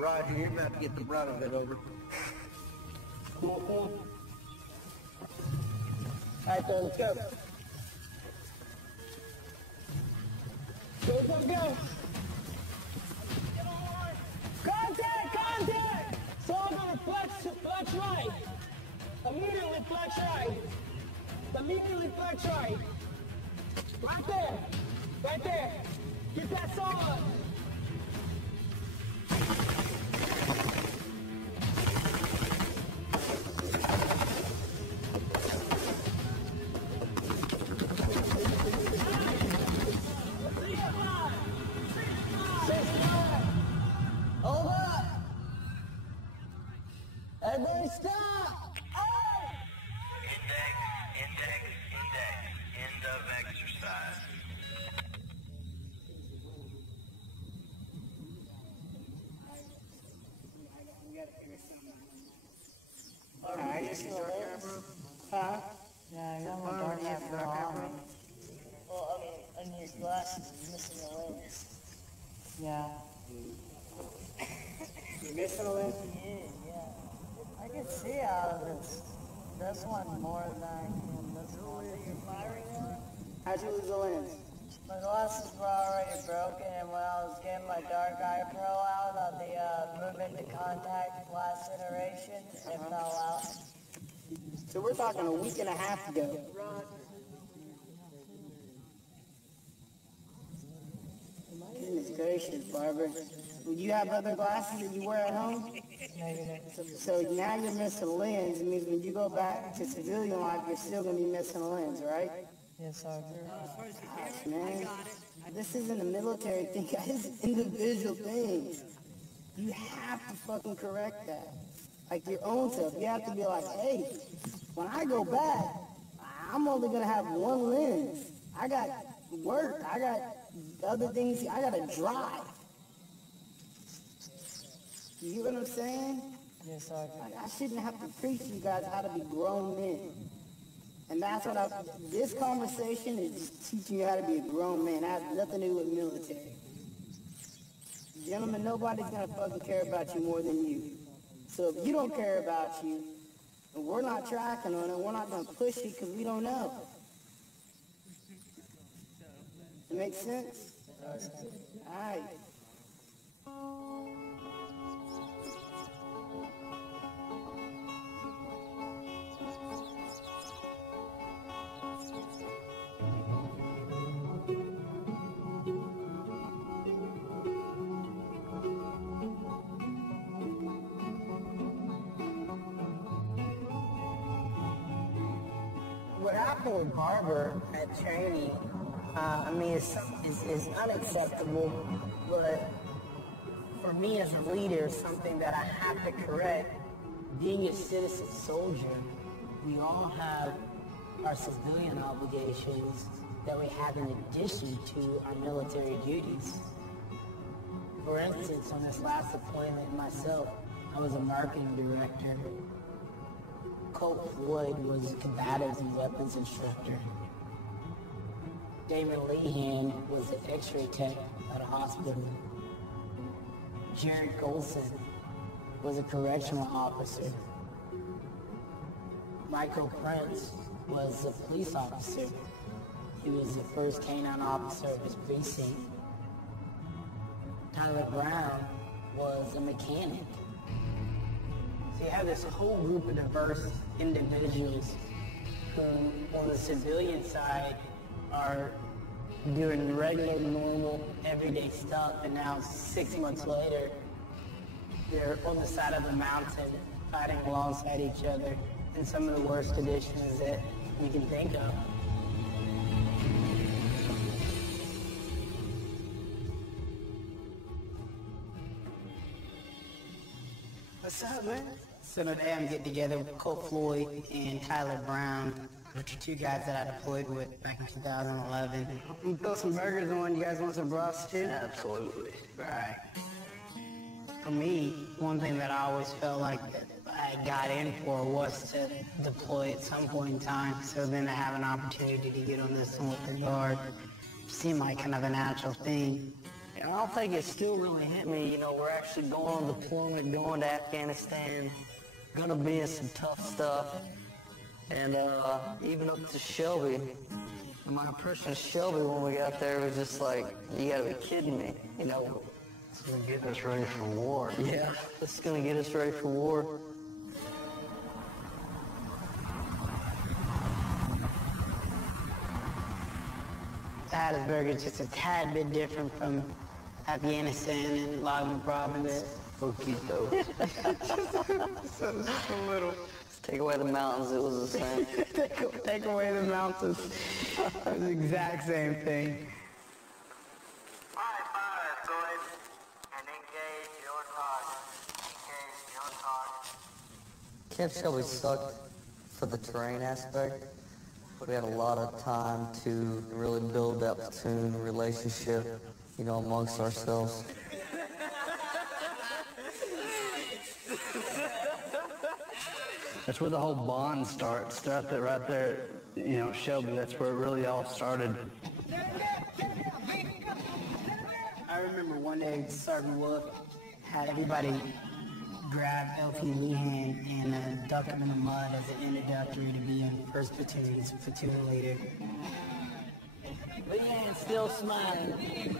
Roger, you're about to get the brunt of it, over. Cool, cool. Alright, so let's go. Go, go, go. Contact, contact! So I'm gonna flex right. Immediately flex right. Immediately flex right. Right there. Right there. Get that saw up. Everybody stop! Oh! Index, end of exercise. We gotta figure something out. Alright, this is dark camera. Huh? Yeah, I got my dark camera. Well, I mean, on your glasses, you're missing the lens. Yeah. You're missing a lens? Yeah. I can see out of this one more than I can this one. You're firing on? How'd you lose the lens? My glasses were already broken, and when I was getting my Dark Eye Pro out on the move into contact last iteration, it fell out. So we're talking a week and a half ago. Goodness gracious, Barbara. Will you have other glasses that you wear at home? So now you're missing a lens. It means when you go back to civilian life, you're still going to be missing a lens, right? Yes, sir. Gosh, man. This isn't a military thing. It's an individual thing. You have to fucking correct that. Like your own self. You have to be like, hey, when I go back, I'm only going to have one lens. I got work. I got other things. I got to drive. You get what I'm saying? Yes, sir. I shouldn't have to preach to you guys how to be grown men. And that's what this conversation is teaching you how to be a grown man. It has nothing to do with military. Gentlemen, nobody's going to fucking care about you more than you. So if you don't care about you, and we're not tracking on it, we're not going to push you because we don't know. It makes sense? All right. What happened with Barber at training, I mean, is unacceptable, but for me as a leader, something that I have to correct. Being a citizen soldier, we all have our civilian obligations that we have in addition to our military duties. For instance, on this last deployment myself, I was a marketing director. Colt Floyd was a combatives and weapons instructor. Damon Lehan was an x-ray tech at a hospital. Jared Golson was a correctional officer. Michael Prince was a police officer. He was the first canine officer of his precinct. Tyler Brown was a mechanic. So you have this whole group of diverse individuals who, on the civilian side, are doing regular, normal, everyday stuff, and now 6 months later, they're on the side of a mountain fighting alongside each other in some of the worst conditions that you can think of. What's up, man? So today I'm getting together with Colt Floyd and Tyler Brown, which are two guys that I deployed with back in 2011. We throw some burgers on. You guys want some broths too? Absolutely. Right. For me, one thing that I always felt like that I got in for was to deploy at some point in time. So then to have an opportunity to get on this one with the guard seemed like kind of a natural thing. And I don't think it still really hit me. You know, we're actually going on deployment, going to Afghanistan, gonna be in some tough stuff. And even up to Shelby, and my impression of Shelby when we got there was just like, you gotta be kidding me, you know. It's gonna get us ready for war. Yeah, this is gonna get us ready for war. Hattiesburg is just a tad bit different from Afghanistan and Logan province. Poquito. Just a little. Just take away the mountains, it was the same. Take away the mountains. It's the exact same thing. Alright, fire, go ahead and engage your target. Engage your target. Camp Shelby sucked for the terrain aspect. We had a lot of time to really build that platoon relationship, you know, amongst ourselves. That's where the whole bond starts. Right there, you know, Shelby, that's where it really all started. I remember one day Sergeant Wolf had everybody grab LT Lehan and duck him in the mud as an introductory to being first platoon's platoon leader. Lehan still smiling.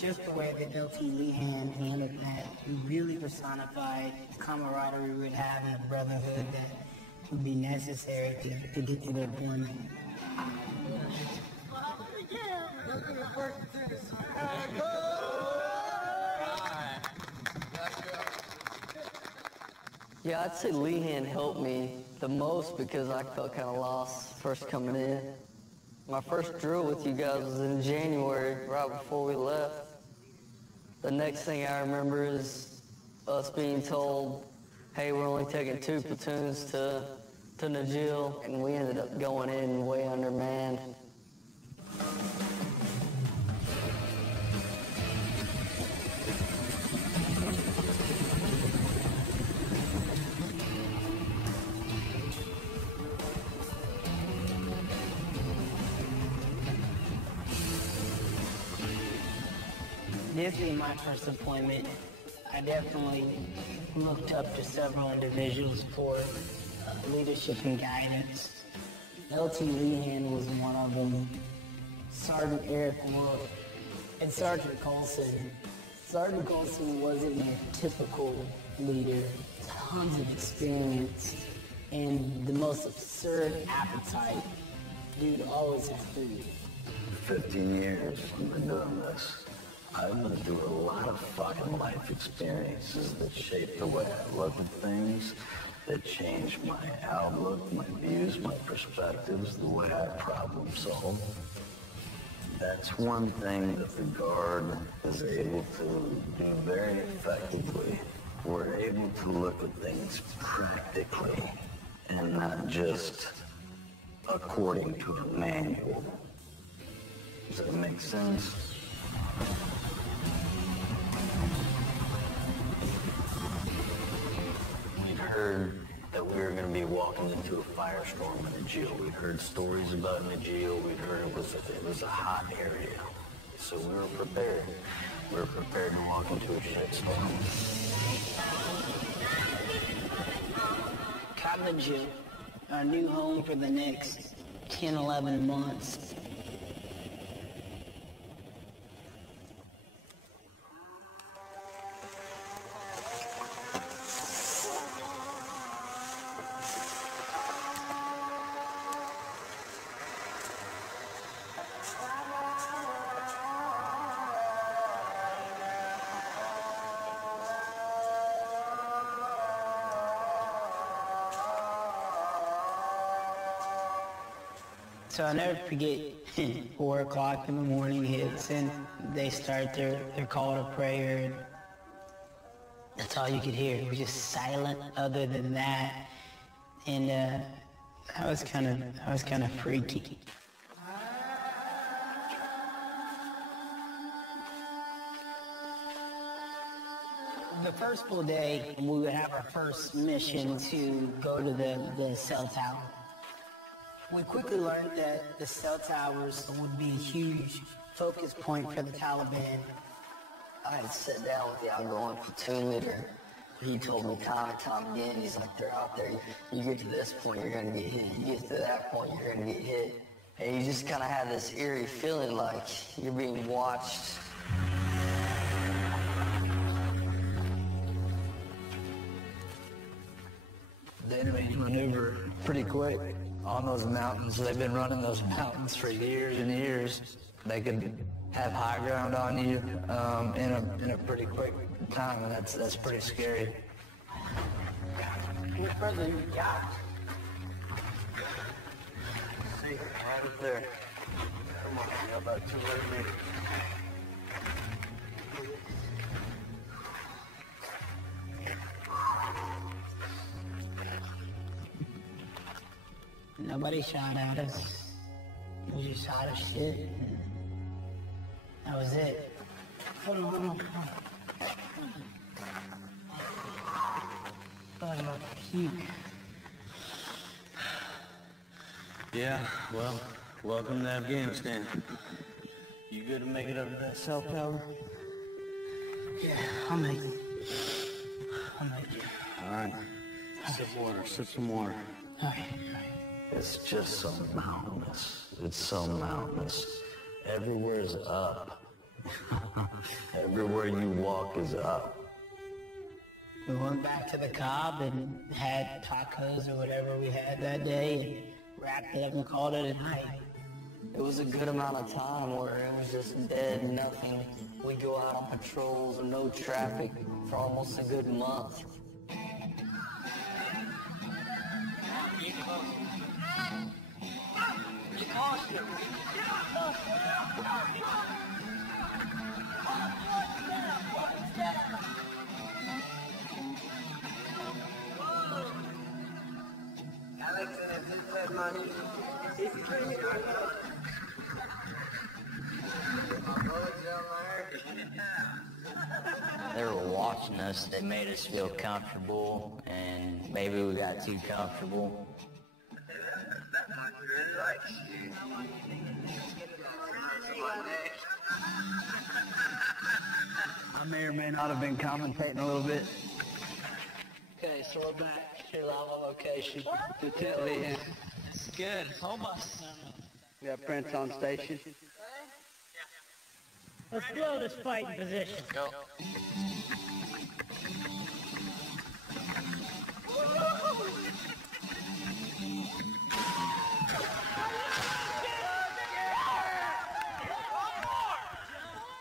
Just the way that LT Lehan handled that, he really personified camaraderie we would have and the brotherhood that would be necessary to get to the deployment. Yeah, I'd say Lehan helped me the most because I felt kind of lost first coming in. My first drill with you guys was in January, right before we left. The next thing I remember is us being told, hey, we're only taking 2 platoons to Najil, and we ended up going in way undermanned. This being my first deployment, I definitely looked up to several individuals for leadership and guidance. LT Lehan was one of them, Sergeant Eric Wolf, and Sergeant Colson. Sergeant Colson wasn't your typical leader, tons of experience, and the most absurd appetite. Dude always had food. 15 years I've been doing this. I've been through a lot of fucking life experiences that shaped the way I look at things, that changed my outlook, my views, my perspectives, the way I problem solve. That's one thing that the Guard is able to do very effectively. We're able to look at things practically and not just according to a manual. Does that make sense? We'd heard that we were going to be walking into a firestorm in Najil. We'd heard stories about Najil. We'd heard it was a hot area. So we were prepared. We were prepared to walk into a shitstorm. Najil, our new home for the next 10, 11 months. So I'll never forget 4 o'clock in the morning hits and they start their call to prayer. And that's all you could hear. It was just silent other than that. And I was kind of freaky. the first full day, we would have our first mission to go to the cell tower. We quickly learned that the cell towers would be a huge focus point for the Taliban. I had sat down with the outgoing platoon leader. He told me time and time again, he's like, they're out there. You get to this point, you're going to get hit. You get to that point, you're going to get hit. And you just kind of have this eerie feeling like you're being watched. The enemy maneuver pretty quick on those mountains. They've been running those mountains for years and years. They could have high ground on you in a pretty quick time, and that's pretty scary. How much further you got? See, right up there. Come on, you got about 200 meters. Nobody shot at us. We just shot at shit. That was it. Hold on. Thought about to puke. Yeah, well, welcome to Afghanistan. You good to make it up to that cell tower? Yeah, I'll make it. All right. Sip some water. All right. It's just so mountainous. It's so mountainous. Everywhere is up. Everywhere you walk is up. We went back to the Cobb and had tacos or whatever we had that day and wrapped it up and called it a night. It was a good amount of time where it was just dead, nothing. We go out on patrols and no traffic for almost a good month. They were watching us. They made us feel comfortable, and maybe we got too comfortable. I may or may not have been commentating a little bit. Okay, so we're back to Lava location. To tell you, It's good. Almost. we got Prince on station. Let's blow this fight in position. Go.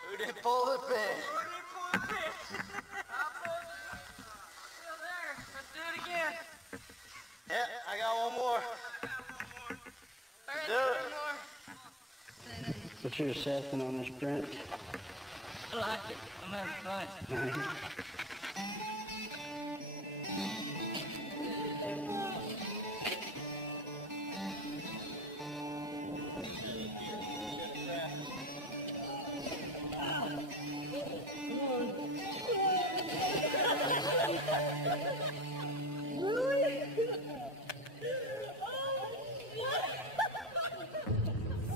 Who did pull the pin? Yeah, I got one more. Do it. What's your assessment on this, Prince? I like it. I'm having fun.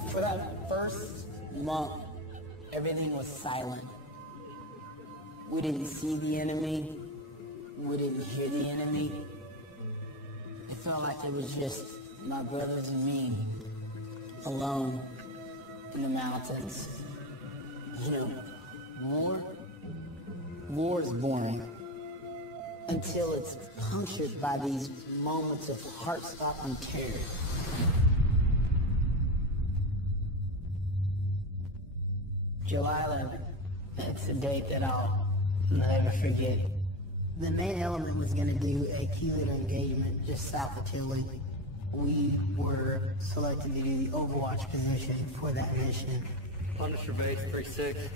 For that first month, everything was silent. We didn't see the enemy. We didn't hear the enemy. It felt like it was just my brothers and me, alone in the mountains. You know, war is boring until it's punctured by these moments of heart-stopping care. July 11th. That's a date that I'll never forget. The main element was going to do a key leader engagement just south of Tilly. We were selected to do the Overwatch position for that mission. Punisher base 3-6.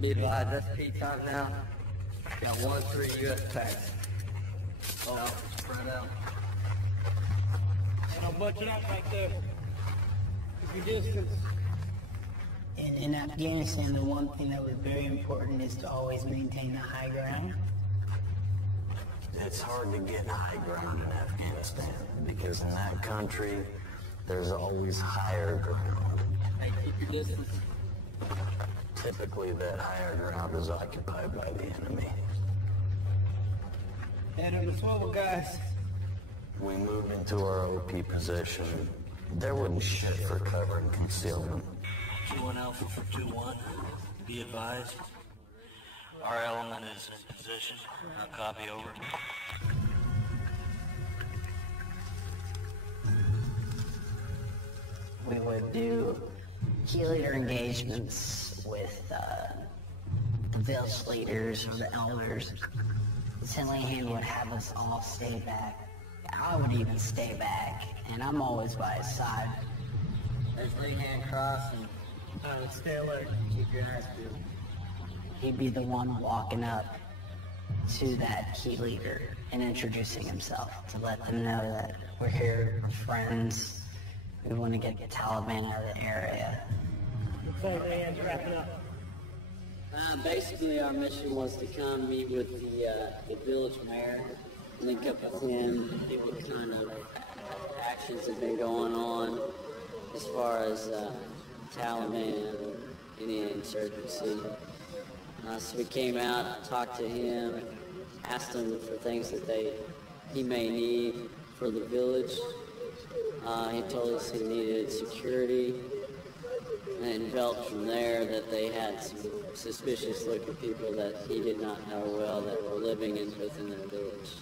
Be advised, that's peak time now. Got 1-3 US packs. Oh, spread out. I'll butch it up right there. Keep your distance. In Afghanistan, the one thing that was very important is to always maintain the high ground. It's hard to get high ground in Afghanistan because in that country, there's always higher ground. Typically, that higher ground is occupied by the enemy. And it was swivel, guys. We moved into our OP position. There wasn't shit for cover and concealment. 2-1 Alpha for 2-1. Be advised. Our element is in position. Copy, over. We would do key leader engagements with the village leaders or the elders. Tin Lehan would have us all stay back. I would even stay back, and I'm always by his side. There's Lehan crossing. Stay alert. Keep your eyes peeled. He'd be the one walking up to that key leader and introducing himself to let them know that we're here, we're friends, we want to get the Taliban out of the area. So, Lehan's wrapping up. Basically, our mission was to come meet with the village mayor, link up with him, see what kind of actions have been going on as far as Taliban or any insurgency. So we came out, talked to him, asked him for things that he may need for the village. He told us he needed security, and felt from there that they had some suspicious looking people that he did not know well that were living within their village.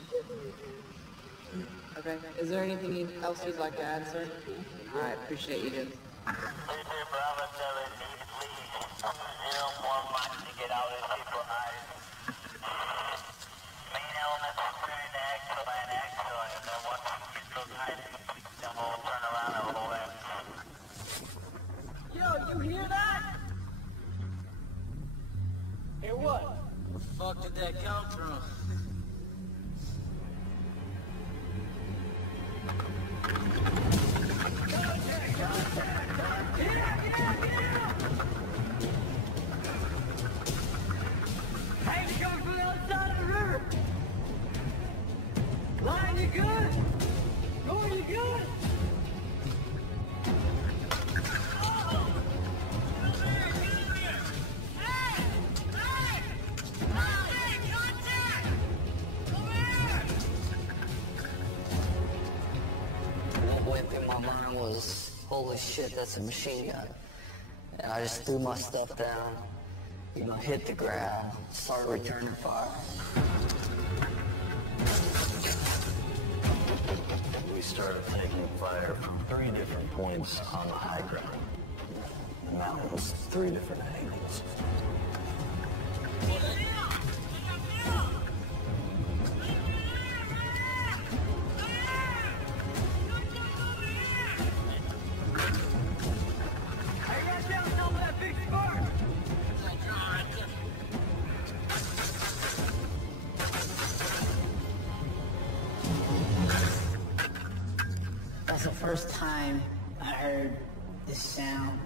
Okay. Is there anything else you'd like to add, sir? All right. Appreciate you, Jim. Bravo 7, please. 0 miles to get out of people's eyes. Main element pursuing excellent, and then once we get those eyes, then we'll turn around and roll in. Yo, you hear that? Hear what? Where the fuck did that come from? Hey, you coming from the other side of the river? Lion, you good? Roy, you good? What went through my mind was, holy shit, that's a machine gun. And I just threw my stuff down, hit the ground, started returning fire. We started taking fire from 3 different points on the high ground. The mountains, 3 different angles. That's the first time I heard this sound.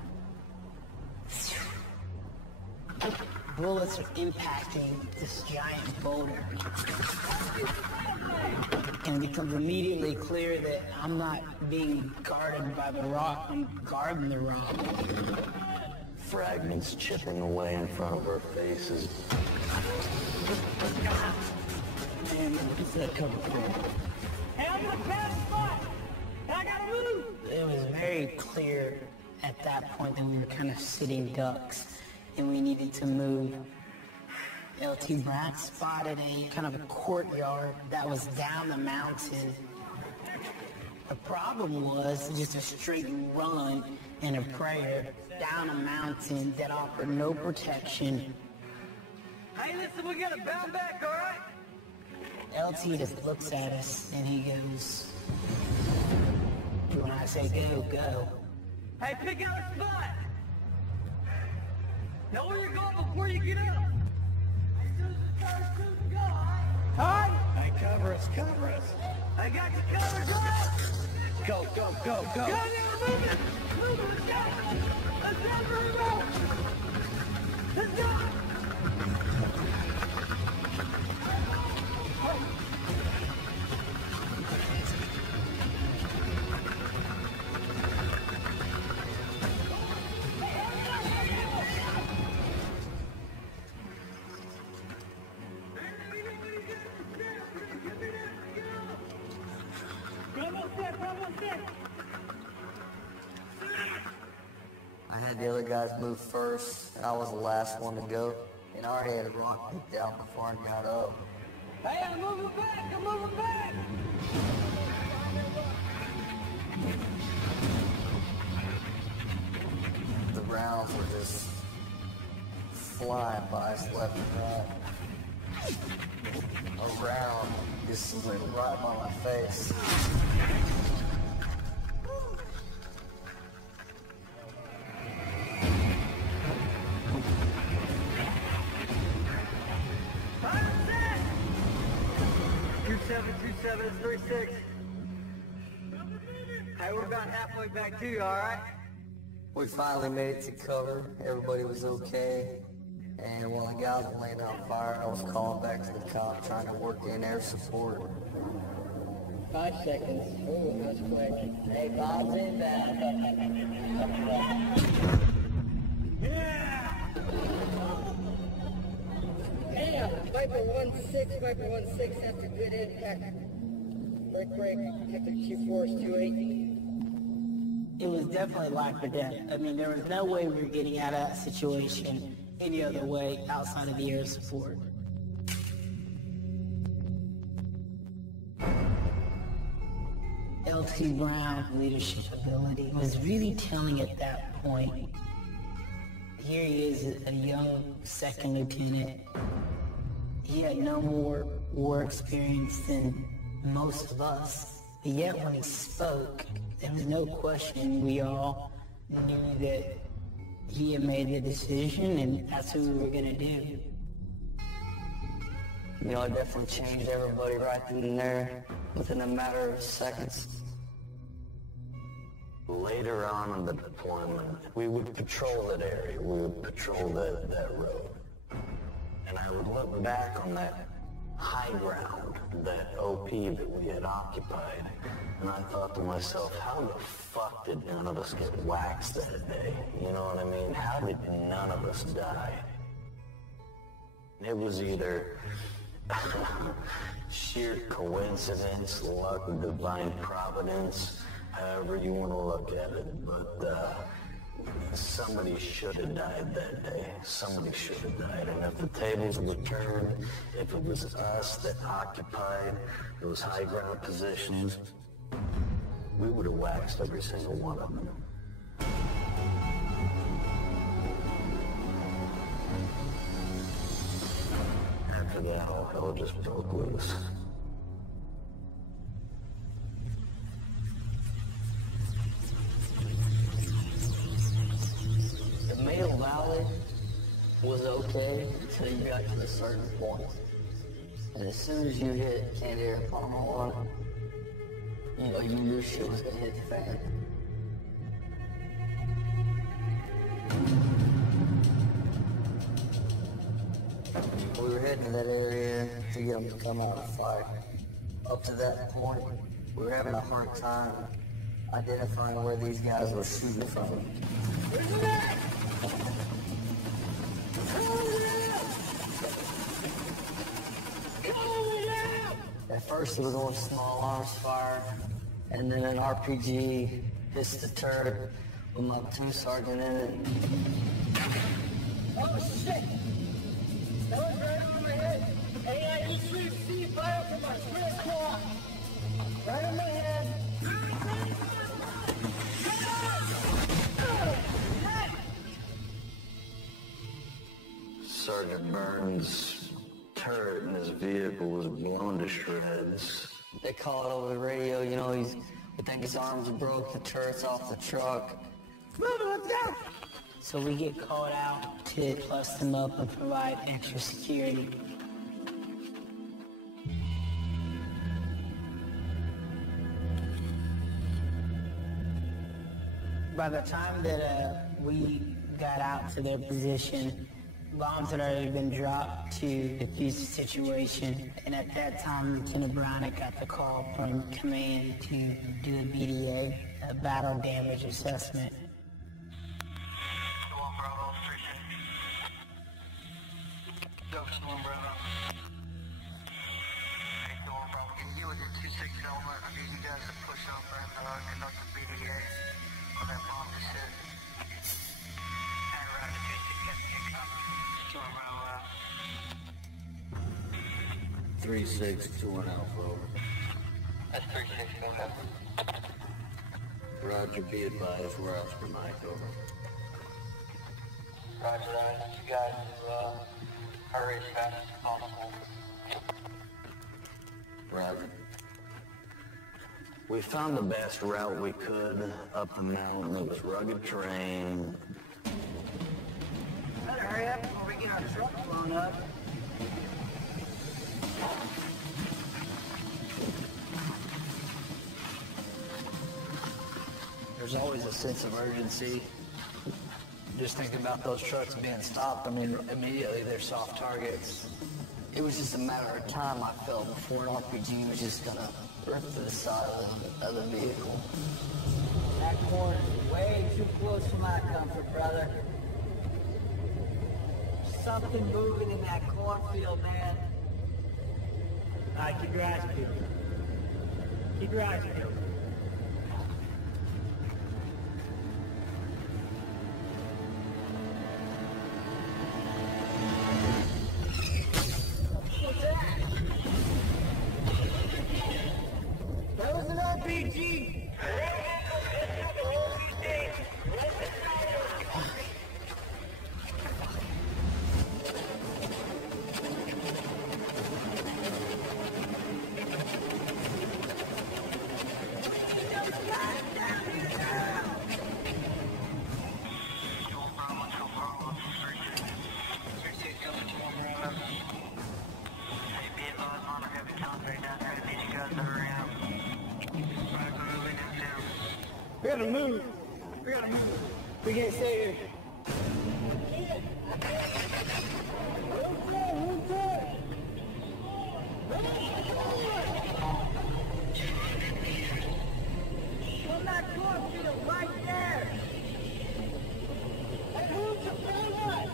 Bullets are impacting this giant boulder. And it becomes immediately clear that I'm not being guarded by the rock, I'm guarding the rock. Fragments chipping away in front of our faces. Man, what's that coming from? Hey, I'm in a bad spot! I gotta move! It was very clear at that point that we were kind of sitting ducks and we needed to move. LT Brad spotted a kind of a courtyard that was down the mountain. The problem was just a straight run and a prayer down a mountain that offered no protection. Hey, listen, we gotta bound back, alright? LT just looks at us and he goes, when I say go, go. Hey, pick out a spot! Know where you're going before you get up! As soon as the stars go, alright? Alright? Hey, cover us. I got you covered, alright? Go. Go, now, move it! I had the other guys move first, and I was the last one to go. And I already had a rock picked out before I got up. Hey, I'm moving back! I'm moving back! The rounds were just flying by us left and right. A round just went right by my face. Hey, we're about halfway back to you, alright? We finally made it to cover. Everybody was okay. And while the guys were laying on fire, I was calling back to the cop, trying to work in air support. 5 seconds. Ooh, that's quick. Hey, Bob's in back. Damn, Viper 1-6, Viper 1-6, that's a good impact. Break, Detective Q4 is 2-8. It was definitely life or death. I mean, there was no way we were getting out of that situation any other way outside of the air support. LT Brown's leadership ability was really telling at that point. Here he is, a young second lieutenant. He had no more war experience than most of us. But yet when he spoke, there was no question. We all knew that he had made the decision and that's what we were gonna do. You know, it definitely changed everybody right then and there, within a matter of seconds. Later on in the deployment, we would patrol that area. We would patrol that road. And I would look back on that high ground, that OP that we had occupied, and I thought to myself, how the fuck did none of us get waxed that day? You know what I mean? How did none of us die? It was either sheer coincidence, luck, divine providence, however you want to look at it, but somebody should have died that day. Somebody should have died. And if the tables were turned, if it was us that occupied those high ground positions, we would have waxed every single one of them. After that, all hell just broke loose. The Mayo Valley was okay until you got to a certain point. And as soon as you hit Candy Air Palma 1, you know, you knew shit was gonna hit the fan. We were heading to that area to get them to come out and fight. Up to that point, we were having a hard time identifying where these guys were shooting from. At first it was on small arms fire, and then an RPG hits the turret with my platoon sergeant in it. Oh shit! That was right over my head. AIE 3C fire from my twin claw. Right on my head. Sergeant Burns' turret in his vehicle was blown to shreds. They call it over the radio, you know, we think his arms broke, the turret's off the truck. Move it, let's go! So we get called out to plus them up and provide extra security. by the time that we got out to their position, bombs had already been dropped to defuse the situation, and at that time, Lieutenant Brown had got the call from command to do a BDA, a battle damage assessment. Storm Bravo, 3-6. Go, Storm Bravo. Hey, Storm Bravo, can you with the 2-6 element, I need you guys to push over and conduct the BDA on that bomb just hit. And right, the 2-6 gets kicked up. Storm Bravo. 3-6, 2-1 Alpha, over. That's 3-6, go ahead. Roger, be advised, we're Oscar Mike, over. Roger that. You guys hurry as fast as possible. Roger. We found the best route we could up the mountain. It was rugged terrain. Better hurry up before we get our truck blown up. There's always a sense of urgency. Just thinking about those trucks being stopped, I mean, immediately they're soft targets. It was just a matter of time, I felt, before an RPG was just gonna rip to the side of the vehicle. That corn is way too close for my comfort, brother. Something moving in that cornfield, man. All right, keep your eyes peeled. Keep your eyes peeled. What's that? That was an RPG! We gotta move. We gotta move. We can't stay here. On that cornfield right there. Hey, who's the pilot?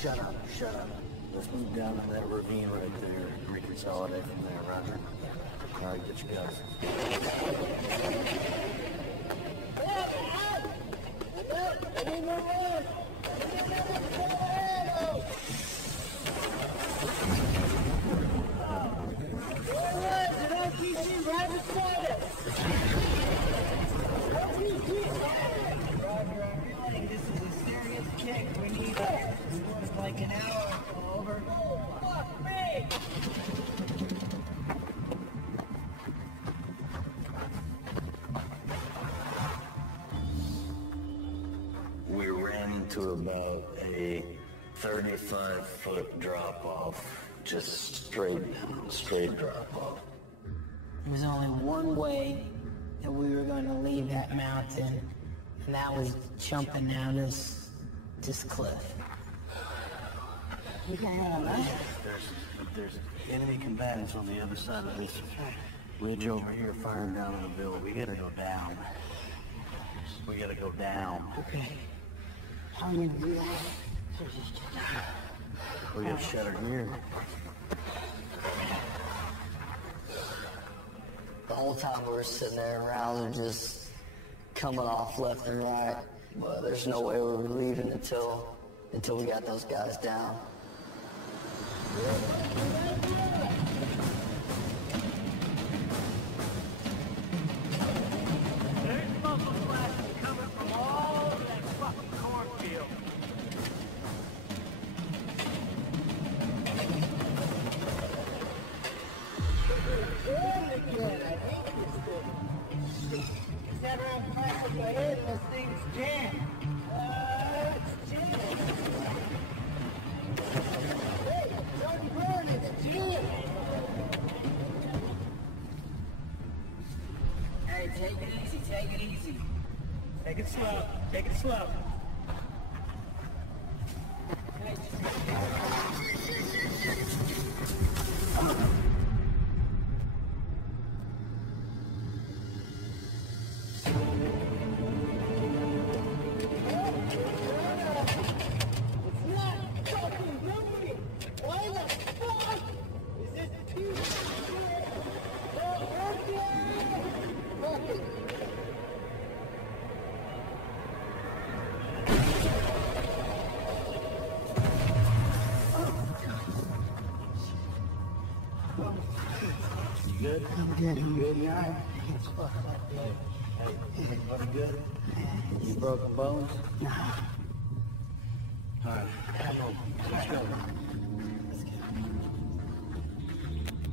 Shut up. Let's move down to that ravine right there and reconsolidate from there, Roger. All right, get your guys. This is a serious kick. We need like an hour over. Fuck me! We ran into about a 35-foot drop-off, just straight drop-off. There was only one way that we were going to leave that mountain, and that was jumping down this cliff. We can handle that. There's enemy combatants on the other side of this ridge over here firing down on the bill. We gotta go down. Okay. How are we gonna do that? We got shutter here. The whole time we were sitting there around and just coming off left and right. But there's no way we were leaving until we got those guys down. There's muzzle flashes coming from all of that fucking cornfield. it slow. Take it slow. Good? I'm good. You good? You alright? Hey, everybody good? You broken bones? Nah. Alright, come on. Let's go.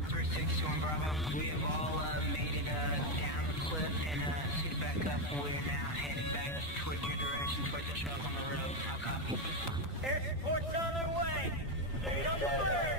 361 Bravo, we have all made it down the cliff and suited back up. We're now heading back towards your direction, towards the truck on the road. I'll copy. Air support's on their way. Come through.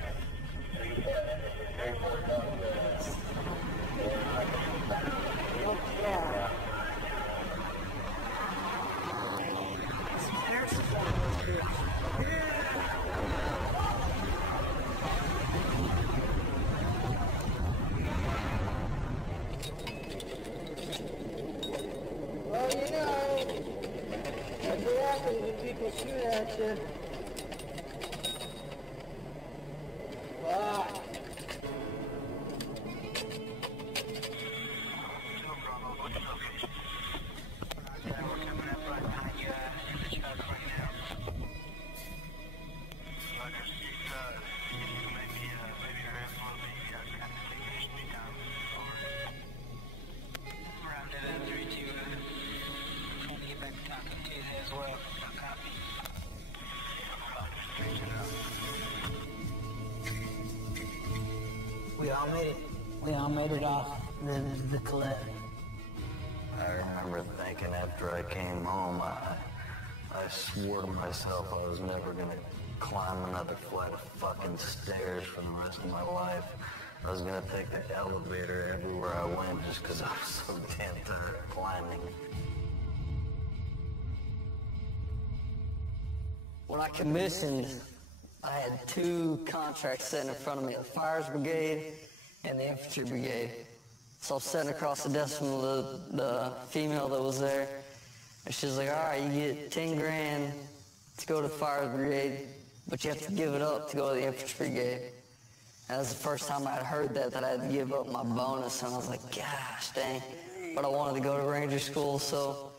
Well, you know, that's what happens when people shoot at you. Fuck. We all made it off the cliff. I remember thinking after I came home, I swore to myself I was never gonna climb another flight of fucking stairs for the rest of my life. I was gonna take the elevator everywhere I went just because I was so damn tired of climbing. When I commissioned, I had two contracts sitting in front of me, the Fires Brigade and the Infantry Brigade. So I'm sitting across the desk from the female that was there, and she's like, all right, you get 10 grand to go to the Fires Brigade, but you have to give it up to go to the Infantry Brigade. And that was the first time I had heard that I had to give up my bonus, and I was like, gosh, dang. But I wanted to go to Ranger School, so,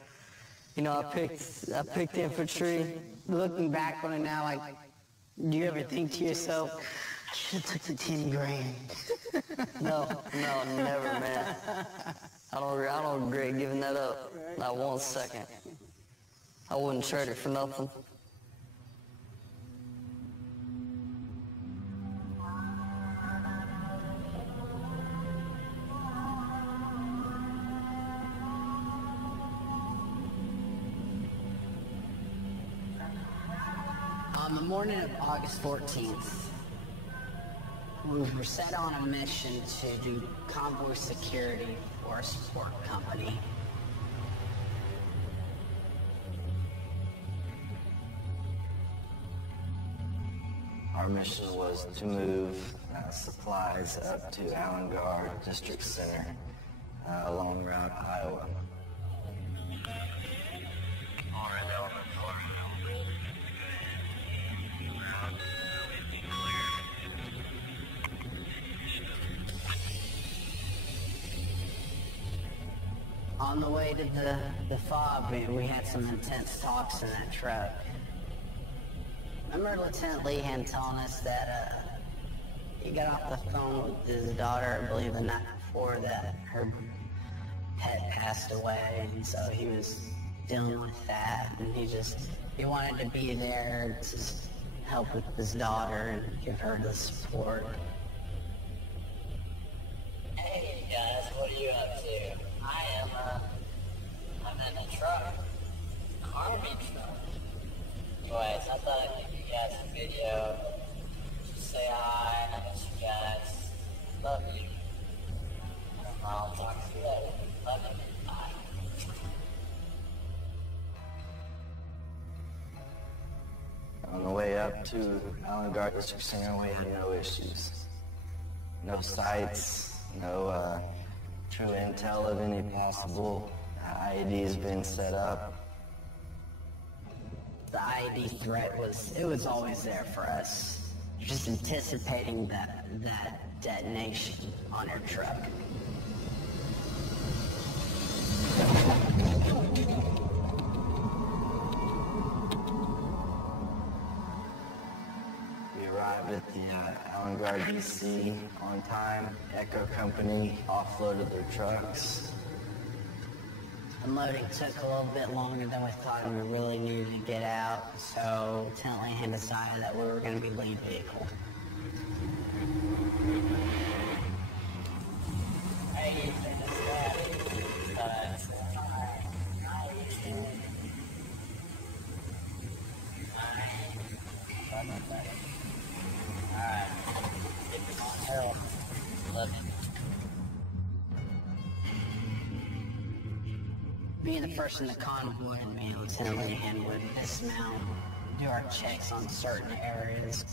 you know, I picked the infantry. Looking back on it now, like, do you ever think to yourself, I should have took the 10 grand? No, never, man. I don't regret giving that up. Not 1 second. I wouldn't trade it for nothing. On the morning of August 14th, we were set on a mission to do convoy security for a support company. Our mission was to move supplies up to Allengard District Center along Route Iowa. On the way to the FOB, we had some intense talks in that truck. Remember Lieutenant Lehan telling us that he got off the phone with his daughter, I believe the night before, that her pet passed away, and so he was dealing with that, and he wanted to be there to help with his daughter and give her the support. Hey guys, what are you up to? I'm in a truck. Army truck. Anyways, I thought I'd give you guys a video. Just say hi, I miss you guys. Love you. I'll talk to you later. Love you. Bye. up to Island Guard District Center, we had no issues. No sights, no true intel of any possible IEDs being set up. The IED threat was always there for us. Just anticipating that detonation on our truck. We arrived at the Island Guard DC on time. Echo Company offloaded their trucks. Unloading took a little bit longer than we thought, and we really needed to get out, so Lieutenant Lehan decided that we were going to be lead vehicle. Being the first in the convoy, and me and Lieutenant Lehan would dismount, do our checks on certain areas.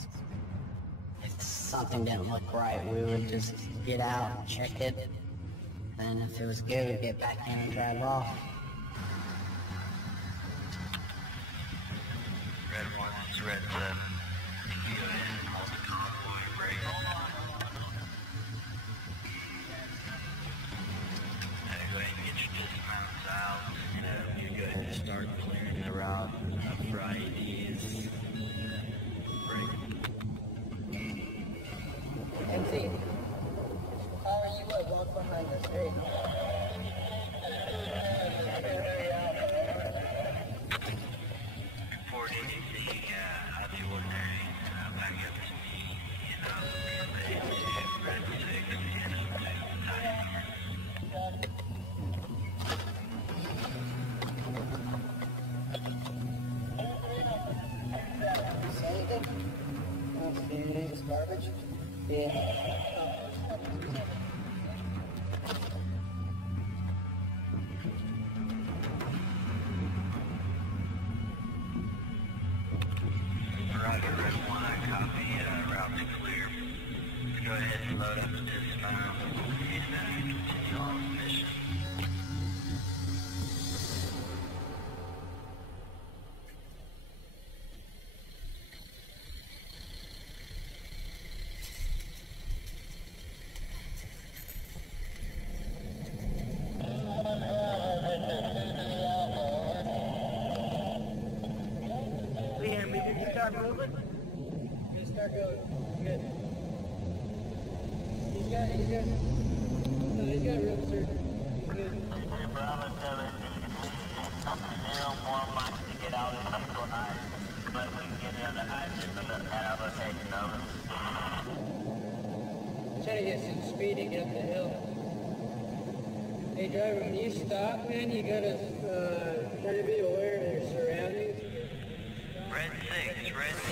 If something didn't look right, we would just get out, check it, and if it was good, we'd get back in and drive off. Red 1, it's Red 7. Go ahead and hold the convoy break. Go ahead and get your dismounts out. You go ahead and start clearing the route for IEDs. Break. MC, how are you like walk behind the street? Report anything out of the ordinary. Back up to me, Red 6, This garbage? Yeah. Roger, Red 1, I copy. Route's clear. Go ahead and load up the dismount and continue on the mission. Leanne, did you start moving? Just start going. Good. He's got real surgery. Good. Bravo 7, more miles to get out of Central 9, but we can get it on the high system at our location, over. Try to get some speed and get up the hill. Hey driver, when you stop, man, you gotta try to be aware of your surroundings. Red 6, Red 6.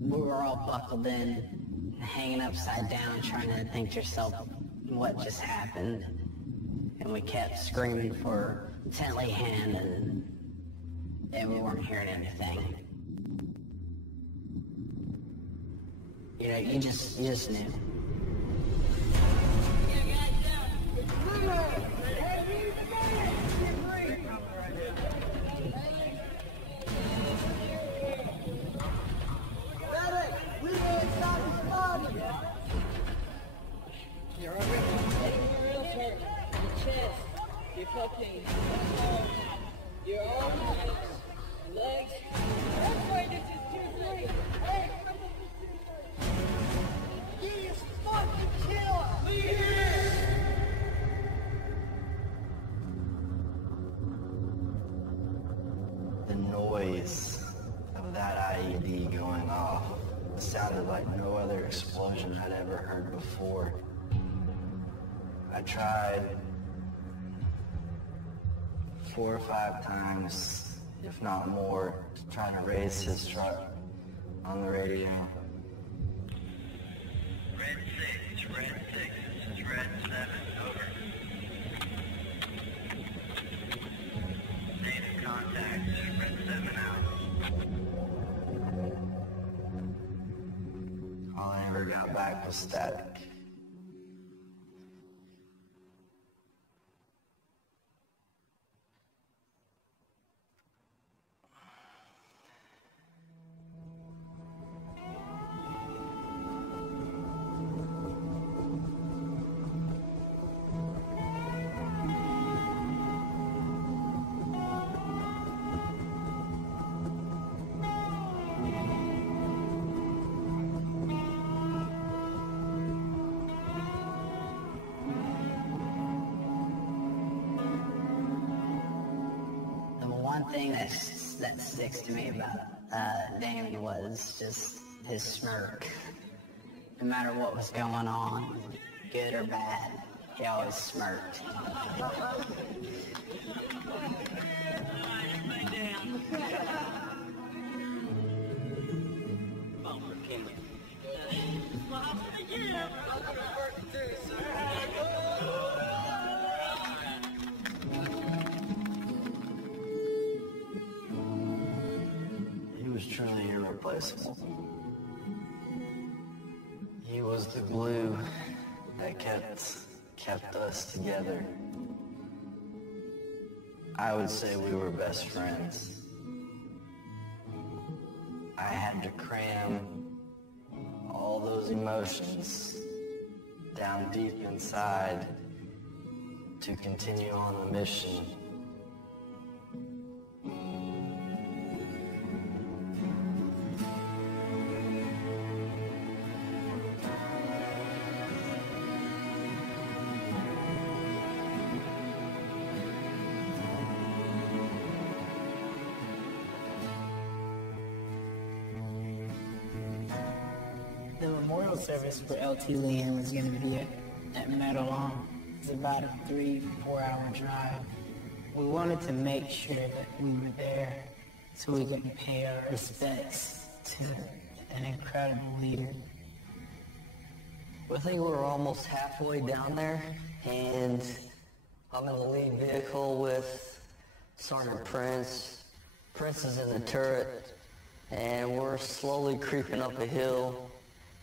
We were all buckled in, hanging upside down, trying to think to yourself what just happened. And we kept screaming for Lieutenant Lehan, and we weren't hearing anything. You know, you just knew. the noise of that IED going off sounded like no other explosion I'd ever heard before. I tried 4 or 5 times, if not more, to try to raise his truck on the radio. Red 6, this is Red 7, over. Native contact, Red 7 out. All I ever got back was static. One thing that sticks to me about Danny was just his smirk. No matter what was going on, good or bad, he always smirked. He was truly irreplaceable. He was the glue that kept us together. I would say we were best friends. I had to cram all those emotions down deep inside to continue on the mission. The memorial service for LT Leanne was going to be at Meadow Lawn. It's about a 3-4 hour drive. We wanted to make sure that we were there so we could pay our respects to an incredible leader. I think we're almost halfway down there, and I'm in the lead vehicle with Sergeant Prince. Prince is in the turret, and we're slowly creeping up a hill.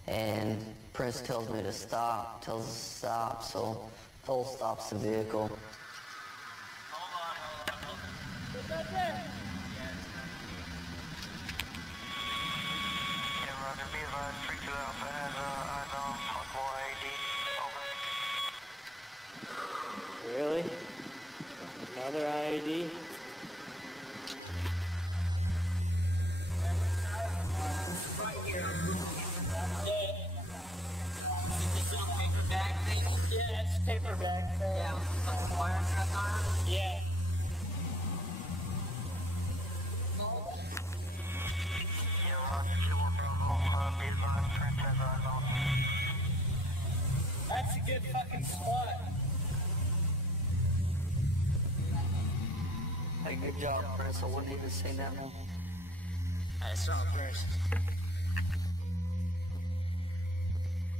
And Prince tells me to stop, tells us to stop, so Cole stops the vehicle. Really? Another IED? Paperback thing. Yeah, with the wire strap on it? Yeah. That's a good fucking spot. Hey, good job, Chris. I wouldn't even say that one. I saw it first.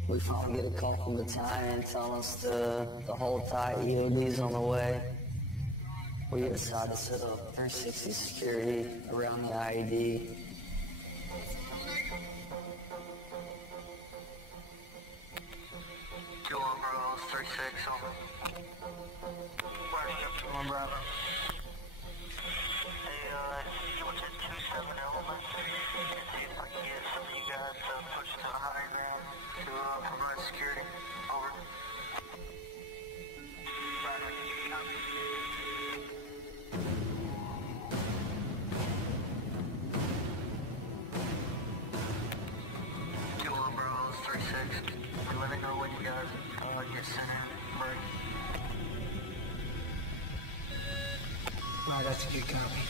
We finally get a call from the battalion telling us to hold tight, EOD's on the way. We decide to set up 360 security around the IED. Two on Bravo, 3-6, over. Wiring up to 1 Bravo. Hey, you went to 27 element. See if I can get some of you guys pushed to the high ground to provide security. Over. Roger, copy. Two on Bravo, 3-6. Let me know when you guys get sent in. Break. Right, that's a good copy.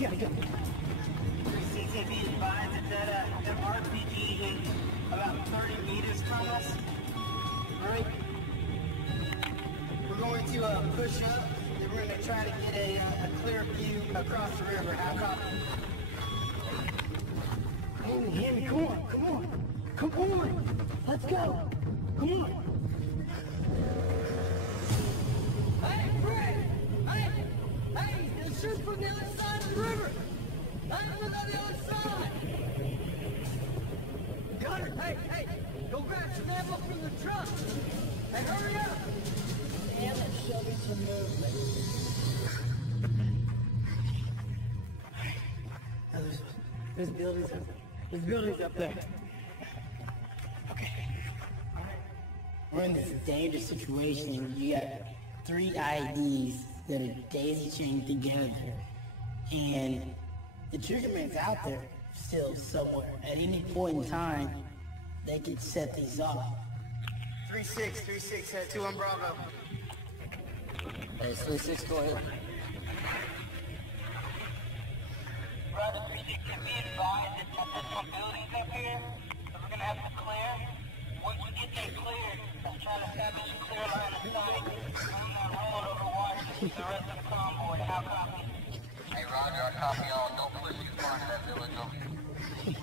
gotta go. 360, be advised that the RPG is about 30 meters from us. Alright? We're going to push up, and we're going to try to get a clear view across the river. How copy? Henry, come on, come on. Come on. Let's go. Come on. Hey, Fred! Hey, there's shoot from the other side of the river. I'm on the other side. Gunner, hey, go grab some ammo from the truck. Hey, hurry up. Damn it, Shelby, some movement. There's buildings up there. There's buildings up there. Okay. All right. We're in this dangerous situation. You got 3 IEDs that are daisy-chained together. And the triggerman's out there still somewhere. At any point in time, they could set these off. 3-6, 2 on Bravo. Hey, 3-6, go ahead. Roger, 3-6, can be advised that there's some buildings up here that we're going to have to clear. Once we get them cleared, let's try to establish a clear line of sight. I'm not rolling over Washington with the rest of the convoy. How copy? Hey, Roger, I copy y'all. Don't push too far into that village over here.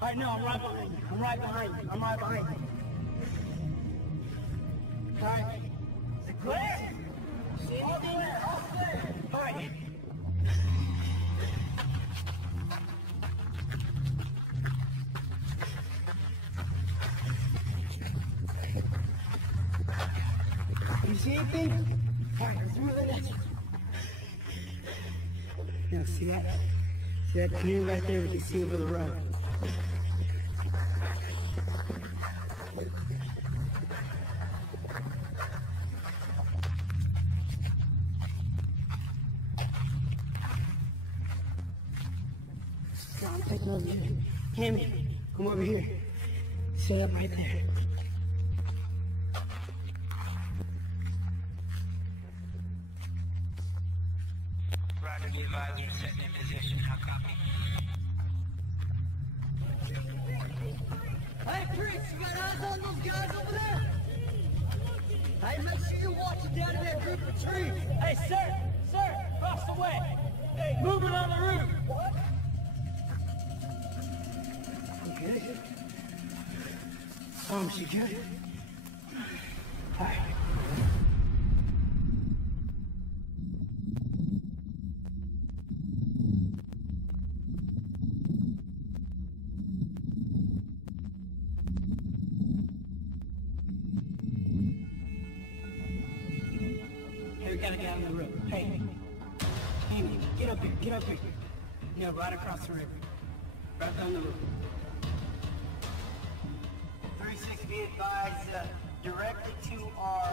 Alright, no, I'm right behind you. Alright. Is it clear? All clear. Alright. You see anything? Alright, let's move it. Now, see that? See that canoe right there? We can see over the road. I'm taking over here. Hammy, come over here. Set up right there. Roger, the advisor is setting in position. How copy? Hey, Chris, you got eyes on those guys over there? Hey, make sure you're watching down in that group of trees. Hey, sir, across the way. Hey, moving on the roof. What? You good? She good? All right. Hey, we gotta get on the roof. Hey, Amy, get up here. No, right across the river. Right down the roof. 3-6, be advised, directly to our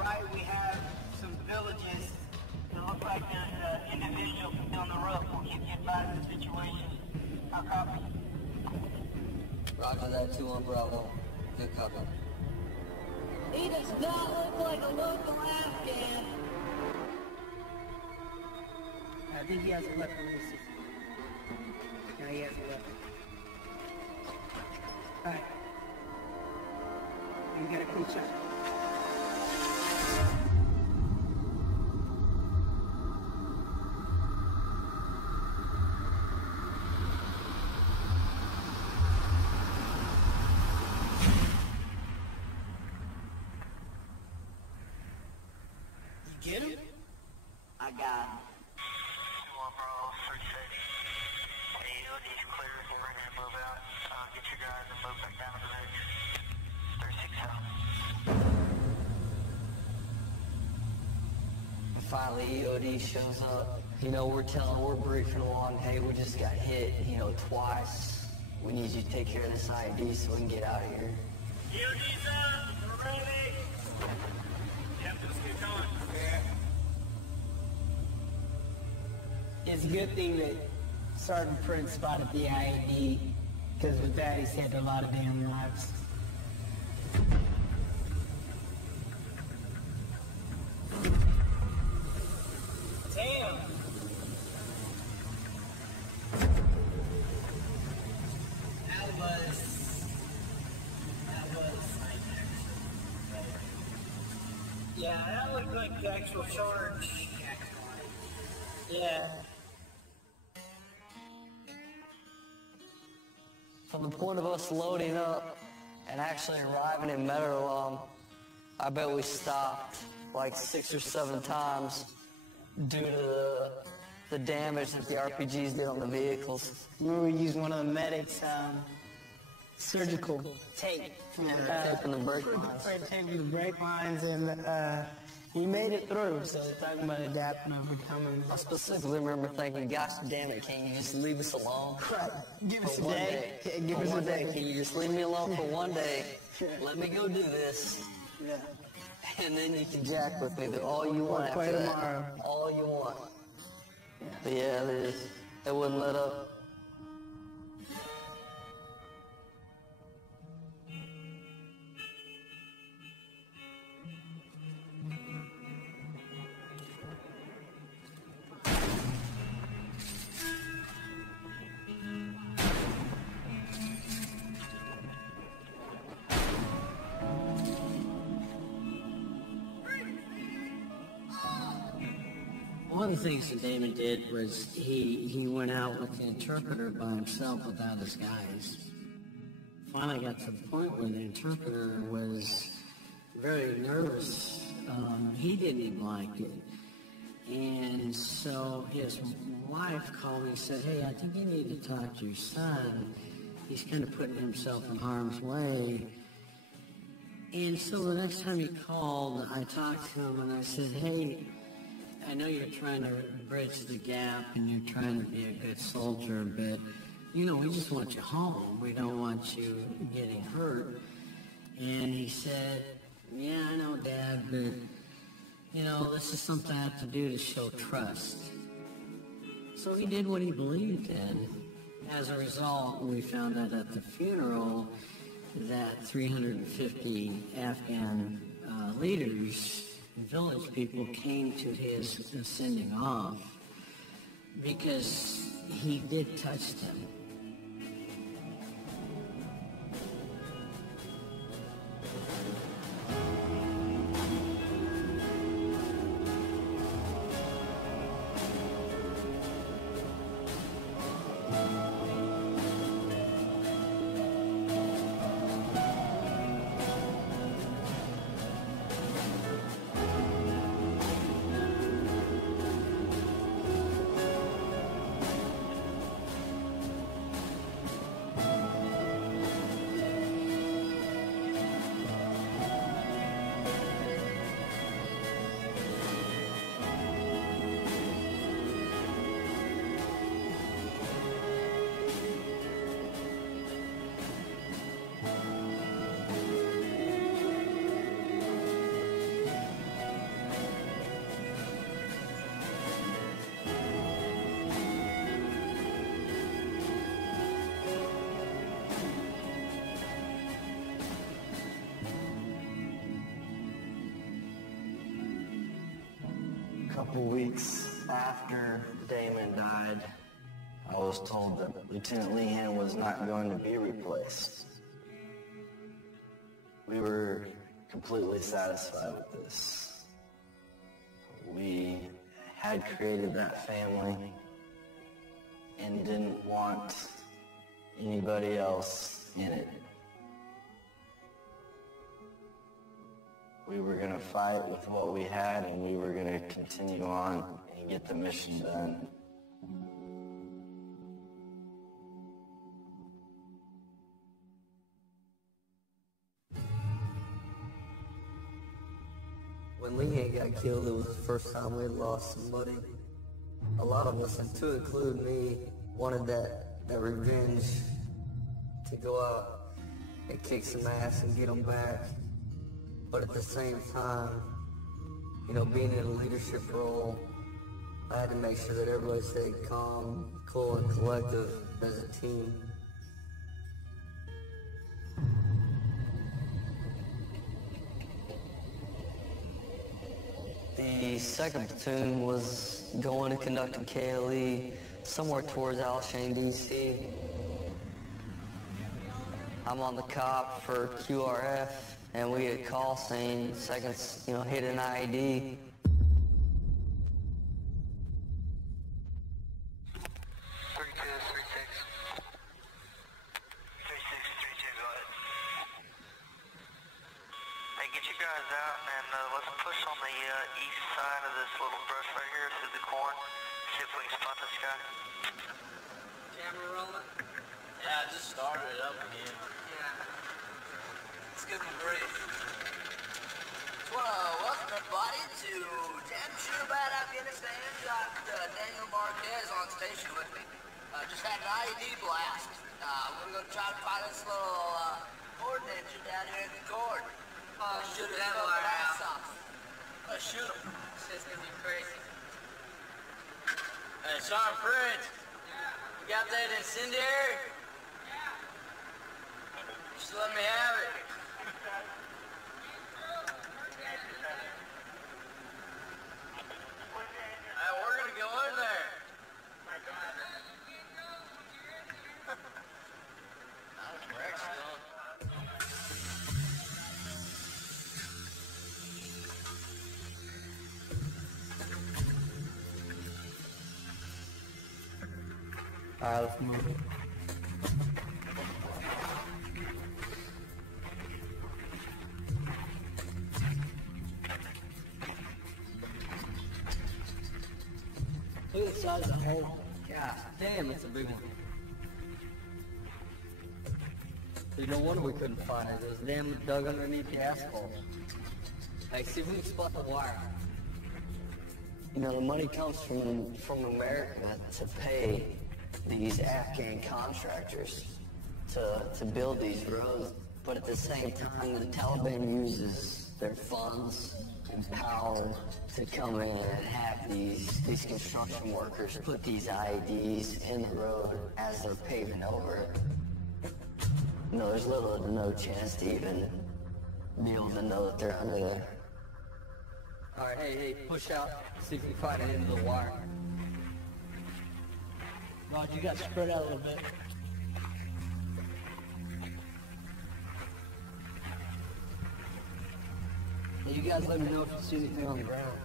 right we have some villages. It looks like there's an individual on the roof. We'll keep you advised of the situation. How copy? Roger that, 2 on Bravo. Good copy. He does not look like a local Afghan. I think he has a weapon. Let me see. No, he has a weapon. Alright. You got a cool shot. You get him? I got him. Well, bro, 3-6. AOD's clear. We're ready to move out. Get your guys and move back down to the ridge. 36 out. Finally, EOD shows up. We're briefing along. Hey, we just got hit, twice. We need you to take care of this ID so we can get out of here. EOD's up. We're ready. Yep, let's get going. Yeah. It's a good thing that Sergeant Prince spotted the IED, because with that he saved a lot of damn lives. Yeah, that looked like the actual charge. Yeah. From the point of us loading up and actually arriving in Meadowlawn, I bet we stopped like 6 or 7 times due to the damage that the RPGs did on the vehicles. We used one of the medics' surgical tape. Taping the brake lines. Taping the brake lines, and we made it through. So talking about adapting, overcoming. I specifically remember thinking, gosh damn it, can you just leave us alone? Right. Give us a For one day. Yeah, give For us a one day. Can you just leave me alone for one day? Let me go do this. Yeah. And then you can jack with me all you want Play after tomorrow. that. All you want. But yeah, they wouldn't let up. One of the things that Damon did was he went out with the interpreter by himself without his guys. Finally got to the point where the interpreter was very nervous. He didn't even like it. And so his wife called me and said, hey, I think you need to talk to your son. He's kind of putting himself in harm's way. And so the next time he called, I talked to him and I said, hey, I know you're trying to bridge the gap and you're trying to be a good soldier, but, you know, we just want you home. We don't want you getting hurt. And he said, yeah, I know, Dad, but, you know, this is something I have to do to show trust. So he did what he believed in. As a result, we found out at the funeral that 350 Afghan leaders, village people, came to his sending off because he did touch them. A couple weeks after Damon died, I was told that Lieutenant Lehan was not going to be replaced. We were completely satisfied with this. We had created that family and didn't want anybody else in it. We were going to fight with what we had, and we were going to continue on and get the mission done. When Lehan got killed, it was the first time we had lost somebody. A lot of us, and to include me, wanted that revenge to go out and kick some ass and get them back. But at the same time, you know, being in a leadership role, I had to make sure that everybody stayed calm, cool, and collective as a team. The 2nd platoon was going to conduct a KLE somewhere towards Alshane, D.C. I'm on the COP for QRF, and we get a call saying seconds, hit an IED. 3236. 3632, go ahead. Hey, get you guys out and let's push on the east side of this little brush right here through the corn. See if we can spot this guy. Camera rolling? Yeah, I just started it up again. Yeah. Let's give him a break. Welcome everybody to Damn Sure About Afghanistan. Got Daniel Marquez on station with me. Just had an IED blast. We're going to try to find this little cord engine down here in the cord. Shoot that wire out. Shoot him. It's going to be crazy. Hey, Sergeant Prince. You got that incendiary? Just let me have it. We're gonna go in there. Alright, let's move it. Look at the size of the hole. God damn, it's a big one. No wonder we couldn't find it. It was damn dug underneath the asphalt. Hey, see if we can spot the wire. The money comes from America to pay these Afghan contractors to build these roads, but at the same time the Taliban uses their funds and power to come in and have these construction workers put these IEDs in the road as they're paving over it. There's little to no chance to even be able to know that they're under there. Alright, hey, push out, see if we can find it into the wire. Rod, you got spread out a little bit. Hey, you guys let me know if you see anything on the ground.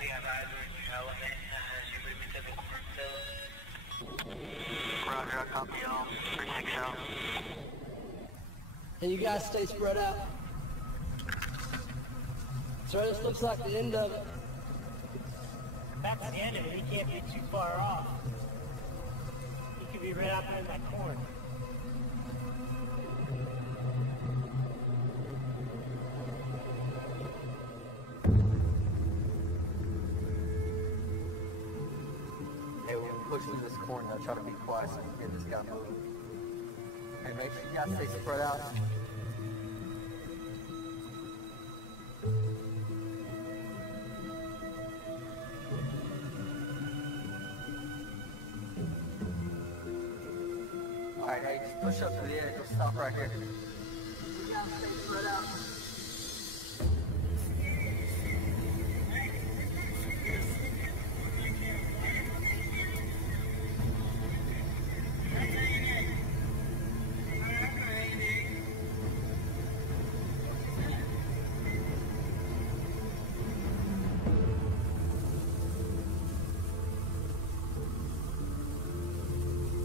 We have either element as you move into the cornfield. Roger, I copy y'all. 360 out. Hey, you guys stay spread out. So this looks like the end of it. Back to the end of it, he can't be too far off. He could be right out there in that corner. Hey, we're pushing this corner. I try to be quiet so we can get this guy moving. Hey, make sure you guys stay spread out. Alright, hey, just push up to the edge. We'll stop right here. You guys stay spread out.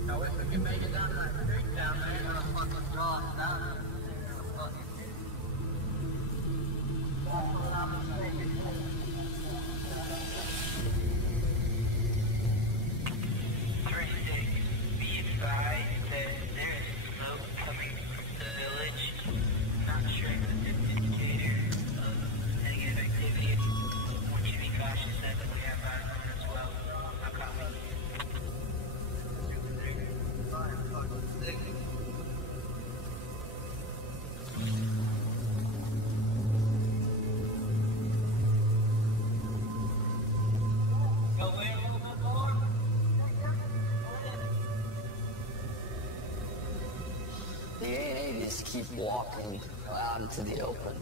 Now, if we can make it down to that creek down there, we're gonna fucking draw it down. Be advised that there is smoke coming from the village. Not sure if it's an indicator of negative activity. I want you to be cautious that we have eyes on it as well. I'll copy. The AA just keep walking out into the open.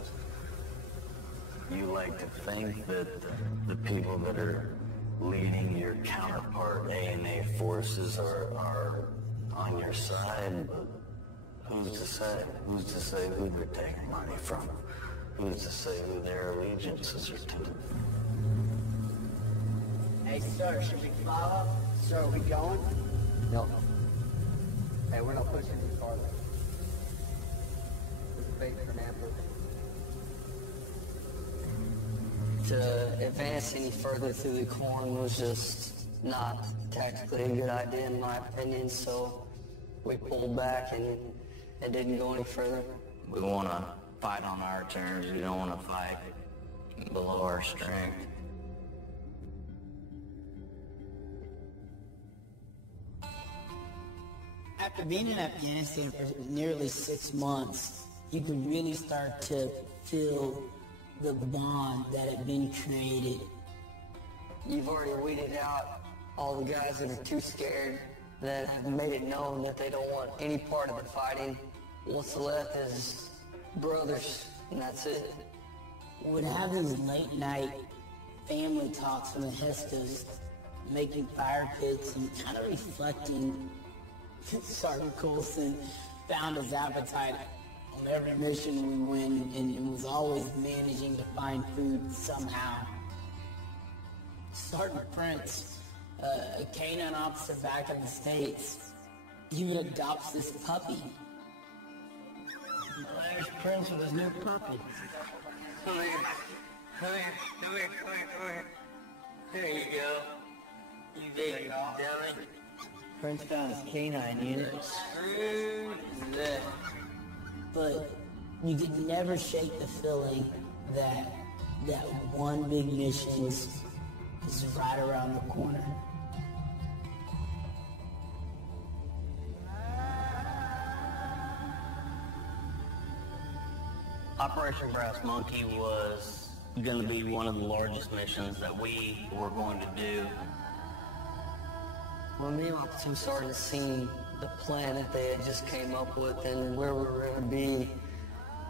You like to think that the people that are leading your counterpart ANA forces are on your side, but who's to say? Who's to say who they're taking money from? Who's to say who their allegiances are to? Hey, sir, should we follow? Sir, are we going? No. Hey, we're not pushing any farther. Just wait for an ambulance. To advance any further through the corn was just not tactically a good idea in my opinion, so we pulled back and didn't go any further. We want to fight on our terms. We don't want to fight below our strength. After being in Afghanistan for nearly 6 months, you could really start to feel the bond that had been created. You've already weeded out all the guys that are too scared, that have made it known that they don't want any part of the fighting. What's left is brothers, and that's it. We would have these late night family talks in the Hestas, making fire pits and kind of reflecting. Sergeant Coulson found his appetite on every mission we went and was always managing to find food somehow. Sergeant Prince, a canine officer back in the States, he would adopt this puppy. There's Prince with his new puppy. Come here. Come here. Come here. Come here. Come here. There you go. You big dummy. Prince found his canine unit. Screw that. But you could never shake the feeling that that one big mission is right around the corner. Operation Brass Monkey was going to be one of the largest missions that we were going to do. When me and my platoon started seeing the plan that they had just came up with and where we were going to be,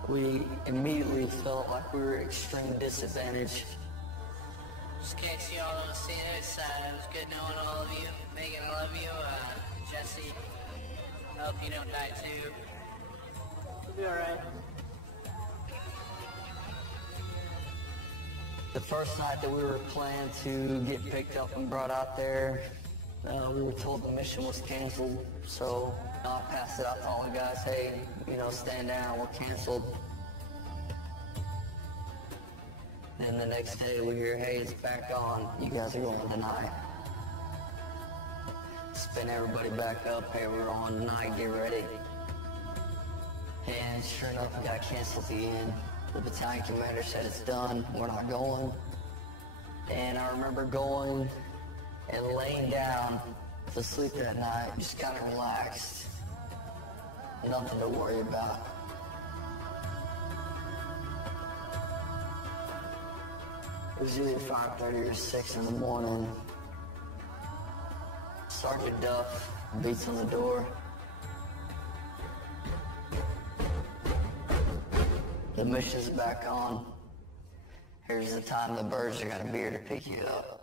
we immediately felt like we were at extreme disadvantage. Just in case y'all don't see it, it was good knowing all of you. Megan, I love you. Jesse, I hope you don't die too. You'll be alright. The first night that we were planned to get picked up and brought out there, we were told the mission was canceled, so I passed it out to all the guys, hey, stand down, we're canceled. Then the next day we hear, hey, it's back on, you guys are going tonight. Spin everybody back up, hey, we're on tonight, get ready. And sure enough, it got canceled at the end. The battalion commander said it's done, we're not going. And I remember going and laying down to sleep that night, just kind of relaxed. Nothing to worry about. It was either 5:30 or 6 in the morning. Sergeant Duff beats on the door. The mission's back on. Here's the time the birds are gonna be here to pick you up.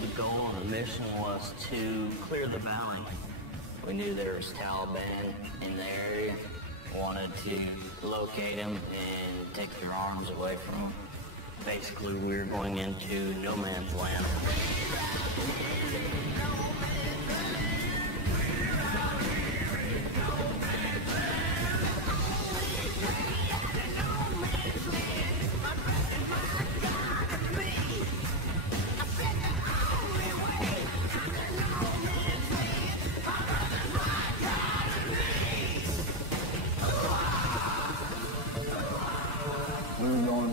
The goal of the mission was to clear the valley. We knew there was Taliban in the area. Wanted to locate them and take their arms away from them. Basically, we were going into no man's land.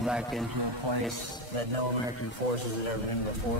back into a place that no American forces had ever been before.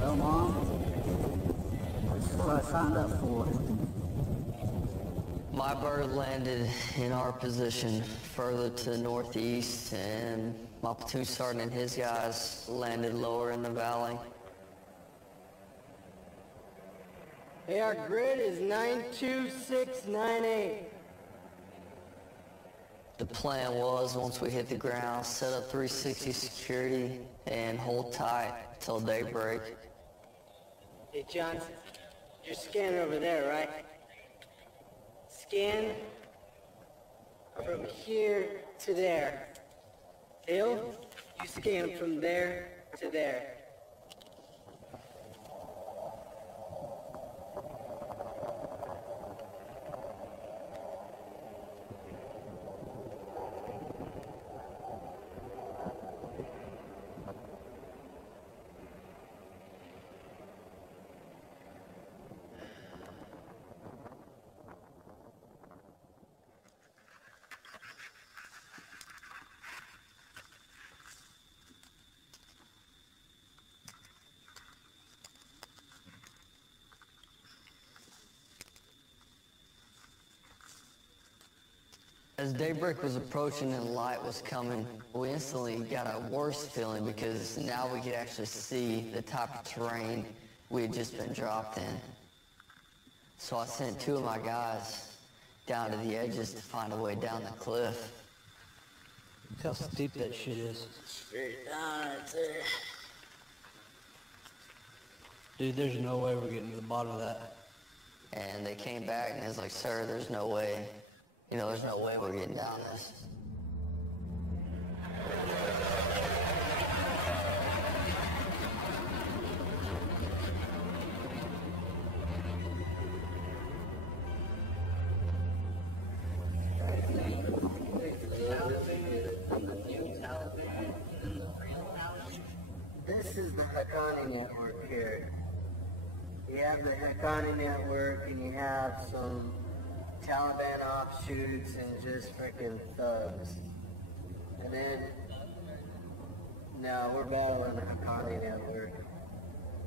Well, Mom, that's what I signed up for. My bird landed in our position further to the northeast, and my platoon sergeant and his guys landed lower in the valley. Hey, our grid is 92698. The plan was, once we hit the ground, set up 360 security and hold tight till daybreak. Hey, John, your scanner over there, right? Scan from here to there. Hill, you scan from there to there. As daybreak was approaching and light was coming, we instantly got a worse feeling because now we could actually see the type of terrain we had just been dropped in. So I sent two of my guys down to the edges to find a way down the cliff. Look how steep that shit is. Straight down, it's there. Dude, there's no way we're getting to the bottom of that. And they came back and it's like, sir, there's no way. There's no way we're getting down this. This is the Haqqani network here. You have the Haqqani network and you have some Taliban offshoots and just freaking thugs. And then, no, we're battling the Haqqani network.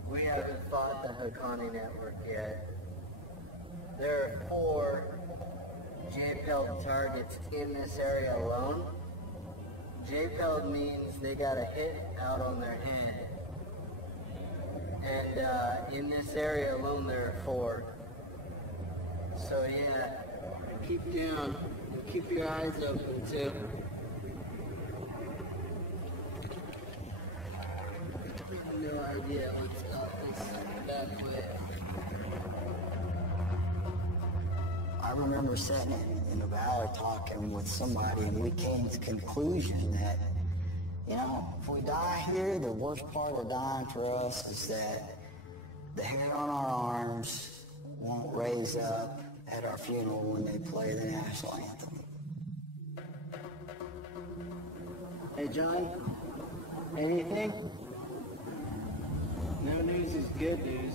We haven't fought the Haqqani network yet. There are 4 JPEG targets in this area alone. JPEG means they got a hit out on their hand. And in this area alone there are 4. So yeah, keep down. Keep your eyes open too. I have no idea what's up this back way. I remember sitting in the valley talking with somebody, and we came to the conclusion that, if we die here, the worst part of dying for us is that the hair on our arms won't raise up at our funeral when they play the national anthem. Hey John, anything? No news is good news.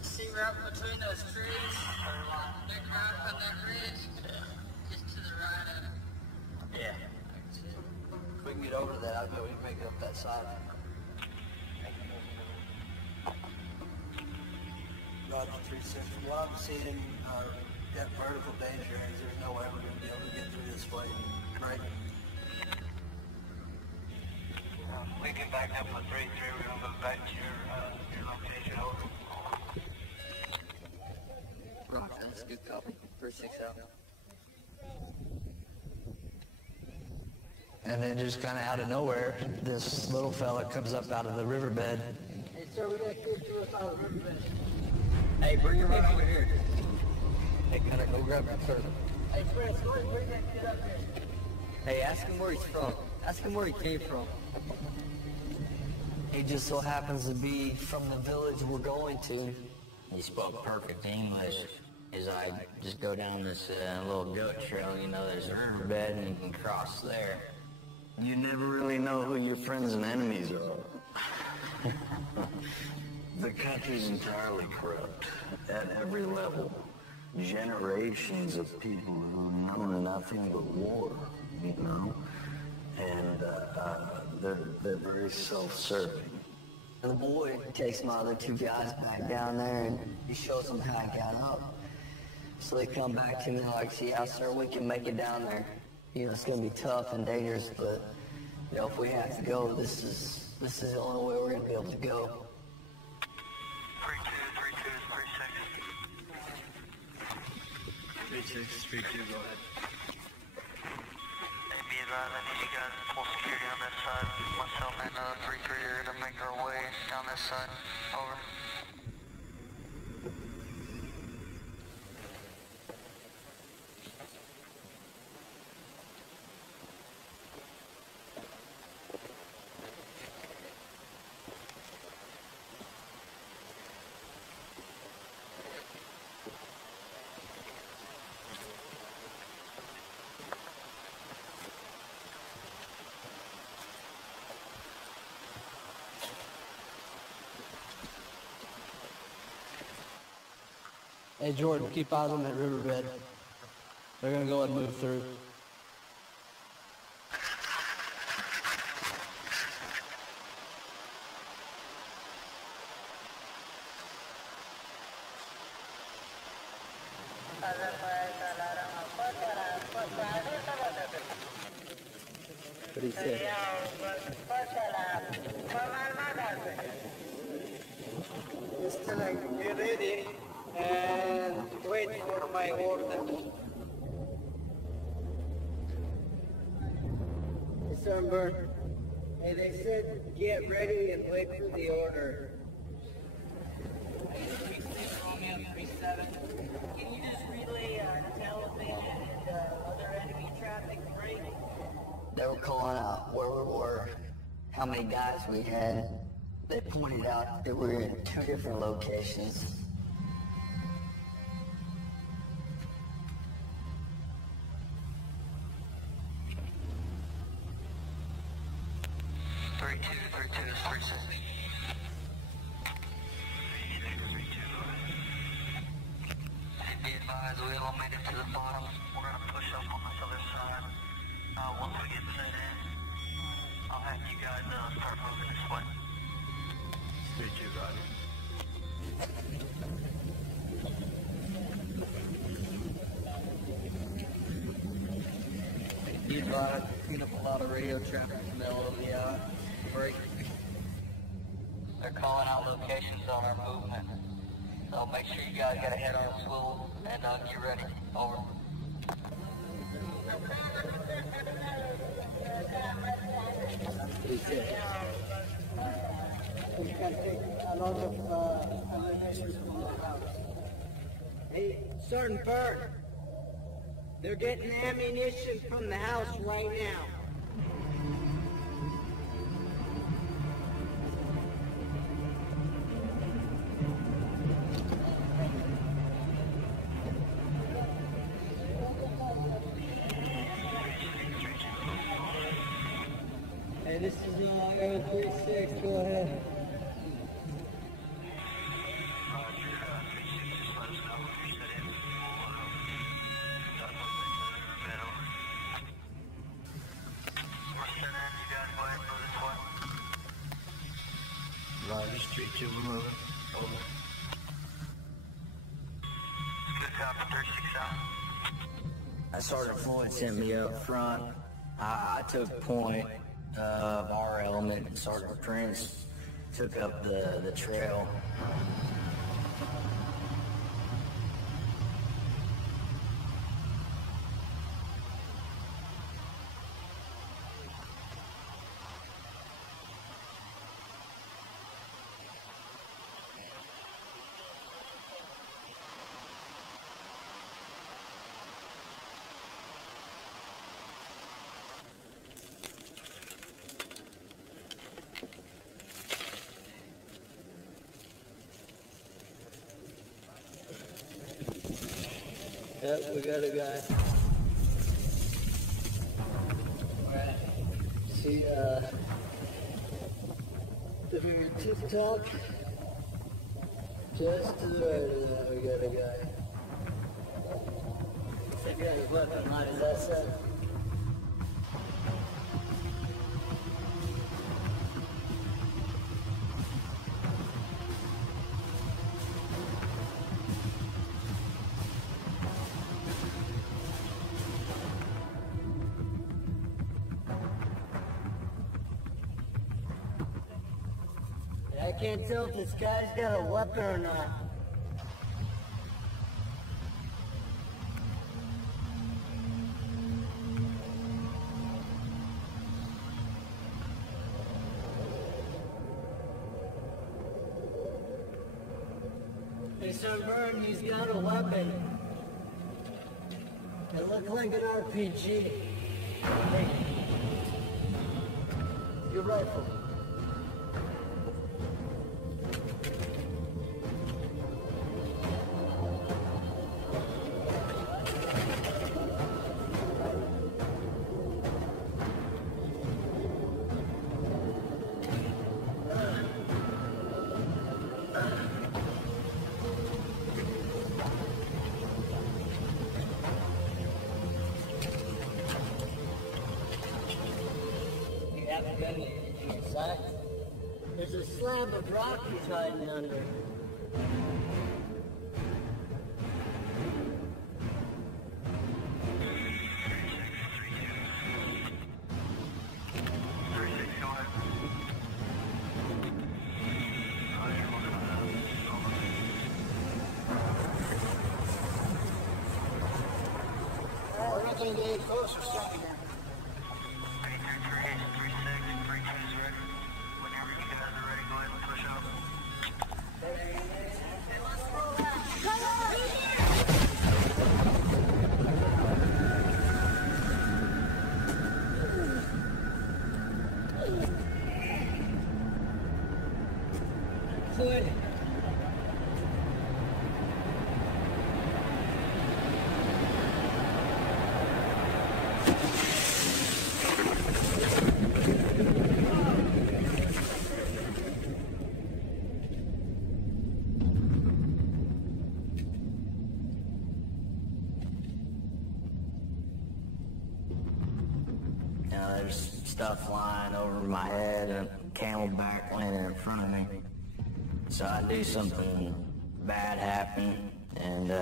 See right between those trees? Big rock on that ridge? Just to the right of it. Yeah. If we can get over that, I bet we can make it up that side. Roger 360. What I'm seeing are that vertical danger is there's no way we're going to be able to get through this way, right? We can back up with 3-3. We're going to move back to your location. Over. Roger, that's a good copy. 3-6 out. And then just kind of out of nowhere, this little fella comes up out of the riverbed. Hey, sir, we got kids to us out of the riverbed. Hey, bring your man over here. Hey, gotta go grab that person. Hey, Chris, go ahead and bring that kid up here. Hey, ask him where he's from. Ask him where he came from. He just so happens to be from the village we're going to. He spoke perfect English. As I just go down this little goat trail, you know, there's a riverbed and you can cross there. You never really know who your friends and enemies are. The country's entirely corrupt at every level. Generations of people who know nothing but war, you know? And they're very self-serving. And the boy takes my other two guys back down there and he shows them how I got up. So they come back to me like, yeah, sir, we can make it down there. You know, it's going to be tough and dangerous, but, you know, if we have to go, this is the only way we're going to be able to go. 3-2 is 36. 3-2, go ahead. Be advised, I need you guys to pull security on this side. Myself and 3-3 are going to make our way down this side. Over. Hey, Jordan, keep eyes on that riverbed. They're going to go ahead and move through. What he said. Just to like get ready and wait for my order. Hey, Sunburn. Hey, they said get ready and wait for the order. Can you just relay tell if they had other enemy traffic break? They were calling out where we were, how many guys we had. They pointed out that we were in 2 different locations. Be advised, we all made it to the bottom. We're going to push up on this other side. Once we get set in, I'll have you guys start moving this way. 3-2, Roger. You'd pick up a lot of radio traffic in the middle of the break. They're calling out locations on our movement. So make sure you guys get a head on a swivel and get ready. Over. Hey, Sergeant Burke. They're getting ammunition from the house right now. Hey, this is Air 36. Go ahead. Roger, Street 2, we're moving. Over. Good copy, 36 out. Sergeant Floyd sent me up front. I took point, of our element, Sergeant Prince, took up the trail. Yep, we got a guy. Alright. See, if you're in TikTok, just to the right of that, we got a guy. That guy's weapon, how does that sound? I can't tell if this guy's got a weapon or not. Hey, Sunburn, he's got a weapon. It looked like an RPG. Hey, your rifle. There's a slab of rock he's hiding under. We're not going to get any closer, son. Good. There's stuff flying over my head and camelback landing in front of me. So I do something bad happen, and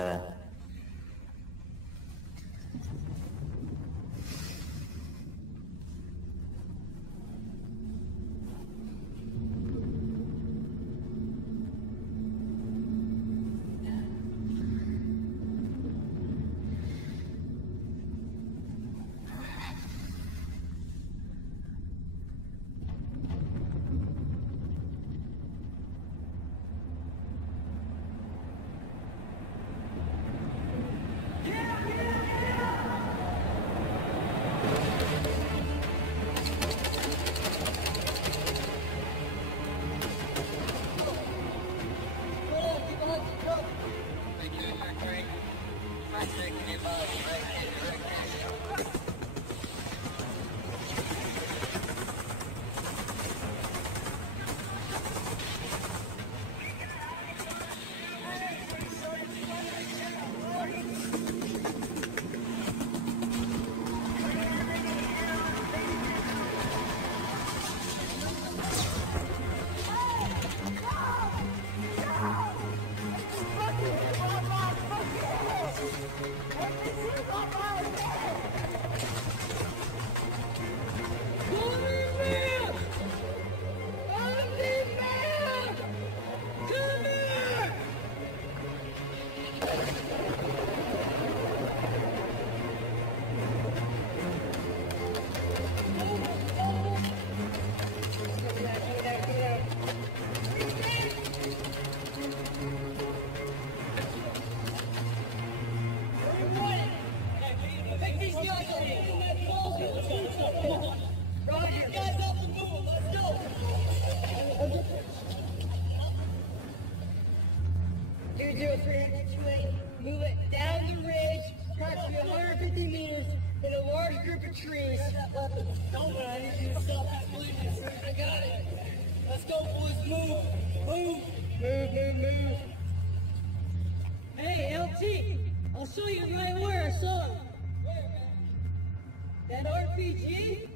Don't I need you to stop believing as soon as I got it. Let's go, boys. Move. Move. Move. Hey, LT. I'll show you right where I saw it. That RPG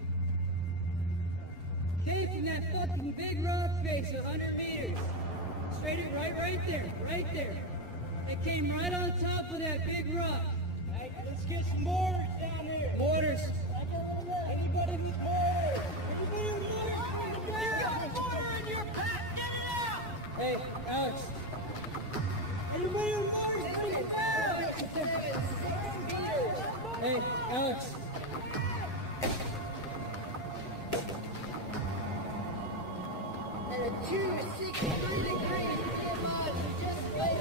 came from that fucking big rock face 100 meters. Straight it right there. It came right on top of that big rock. Hey, let's get some mortars down here. Mortars. Anybody with mortars? Anybody with mortars? You got a mortar in your pack, get it out! Hey, Alex. Anybody with mortars, get it out! Hey, Alex. And a 260 degrees, just wait.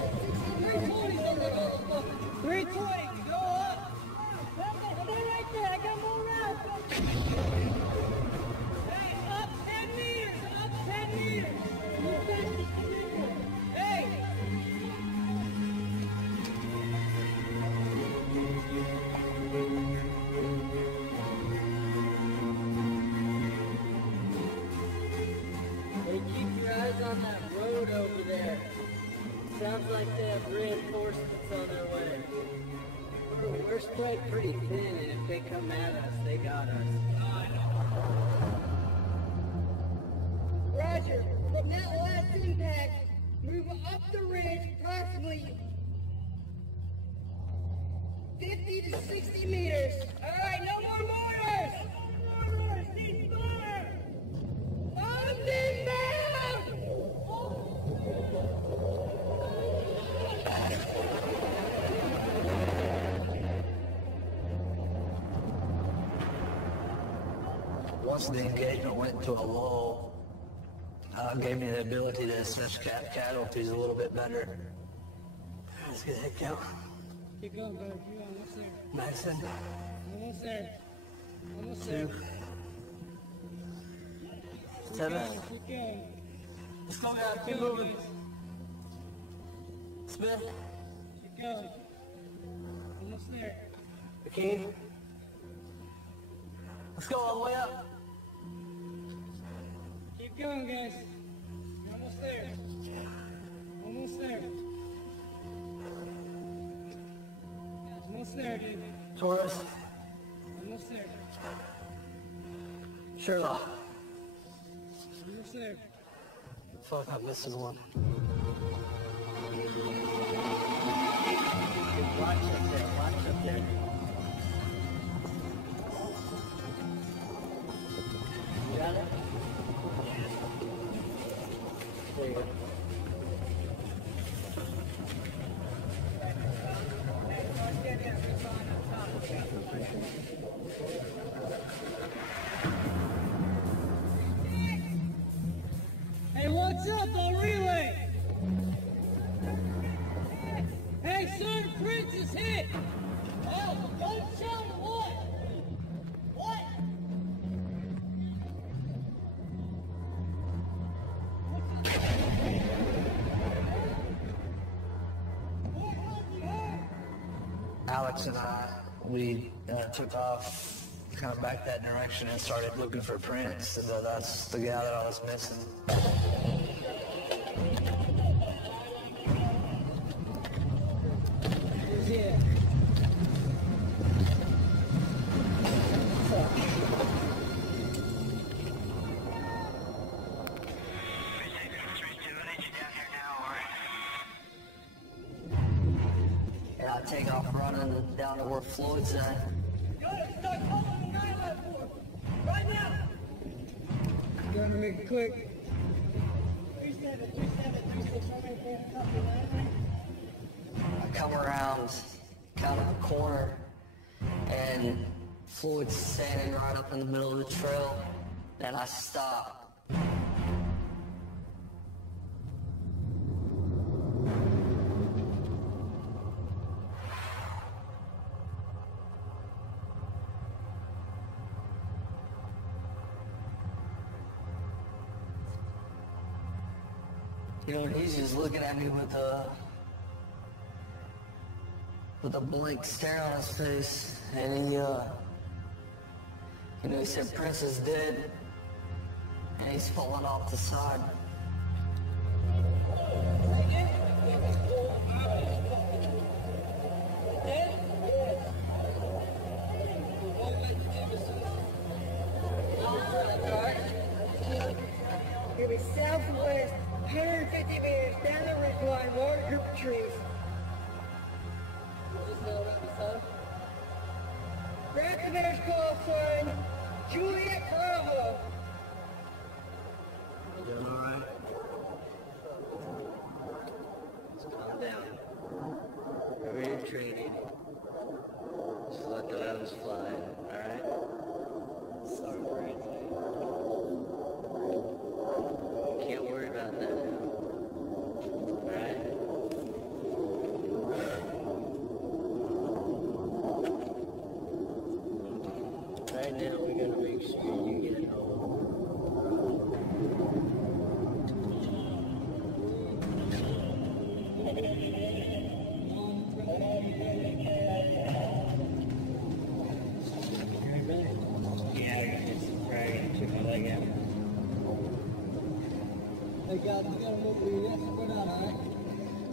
320's on that motherfucker. 320, go up. Stay right there, I got more rounds. Hey, up 10 meters. Move faster. Hey. Hey, keep your eyes on that road over there. Sounds like they have reinforcements on their way. We're spread pretty thin, and if they come at us, they got us. Roger, from that last impact, move up the ridge approximately 50 to 60 meters. All right, no more mortars! Ceasefire! Arms inbound! Once the engagement went into a lull, gave me the ability to assess casualties a little bit better. Let's get that count. Keep going, brother. Keep going. Almost there. Madison. Almost there. Almost 2, there. 7. Keep going. Let's go, guys. Keep moving. Smith. Keep going. Almost there. McKean. Let's go all the way up. Keep going, guys. You're almost there. Almost there. Almost there, dude. Torres. Almost there. Sherlock. Almost there. Fuck, I'm missing one. Watch up there. Watch up there. You got it? There you go. Hey, what's up? I'll relay. Hey, son, Prince is hit. Oh, don't tell me what. What? Alex and I, we took off kind of back that direction and started looking for Prince. And that's the guy that I was missing. Yeah. And I take off running down to where Floyd's at. Right now! You want to make it quick? 373736 I come around kind of a corner, and Floyd's standing right up in the middle of the trail, and I stop. You know, and he's just looking at me with a blank stare on his face, and You know, he said Prince is dead, and he's falling off the side. It'll be southwest, 150 meters down the ridge line, large group of trees. Grab the bear's call sign, Juliet Bravo. You doing all right? Just calm down. Remember your training. Just let the atoms fly, all right? Sorry for anything. Can't worry about that now. All right? Right now, we gotta make sure you get home.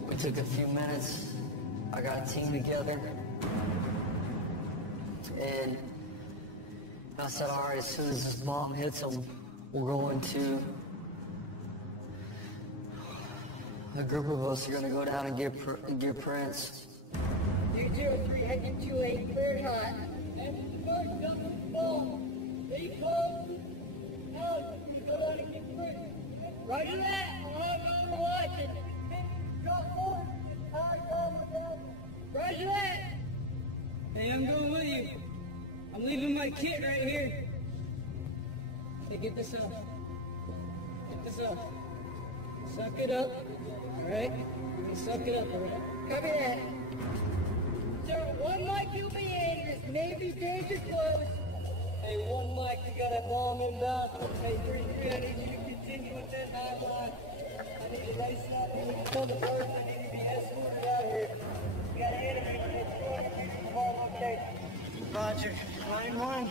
It took a few minutes. I got a team together. And I said, all right, as soon as this bomb hits them, we're going to... A group of us are going to go down and get Prince. 203, heading 28, clear hot. And the first gun was the bomb. They come. Out, you go down and get Prince. Roger that. I'm watching. Drop forward. Roger that. Hey, I'm going with you. I'm leaving my kit right here. Hey, get this up. Get this up. Suck it up. Alright? Suck it up, alright? Copy that. Sir, one mic you'll be in. This may be danger close. Hey, one mic, you got a bomb inbound. Hey, 3-3, I need you to continue with that high line. I need to race out. I need to tell the birds I need to be escorted out here. You got an enemy within 200 meters from our location. Roger. 9-1.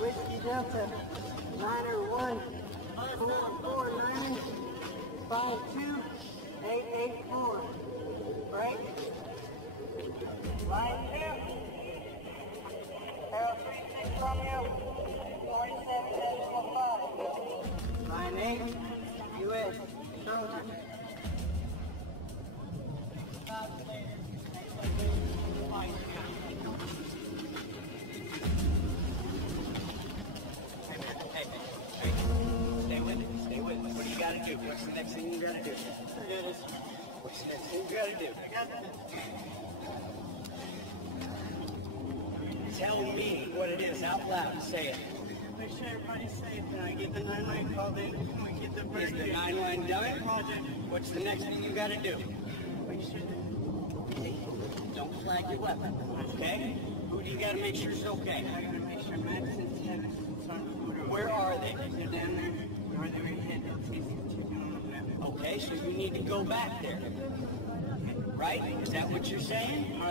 Whiskey Delta. 901. 449. 52884. Right? Line 2. Arrow 36 from you. 47.5. Line 8. U.S. Soldier. Stay with me. What do you gotta do? What's the next thing you gotta do? What's the next thing you gotta do? Tell me what it is out loud. Say it. Make sure everybody's safe and I get the 911 called in. We get the Is the 911 done? What's the next thing you gotta do? Don't flag your weapon, okay? Who do you gotta make sure is okay? I gotta make sure Madison's head is on the border. Where are they? They're down there. Where they were hit. Okay, so you need to go back there. Right? Is that what you're saying?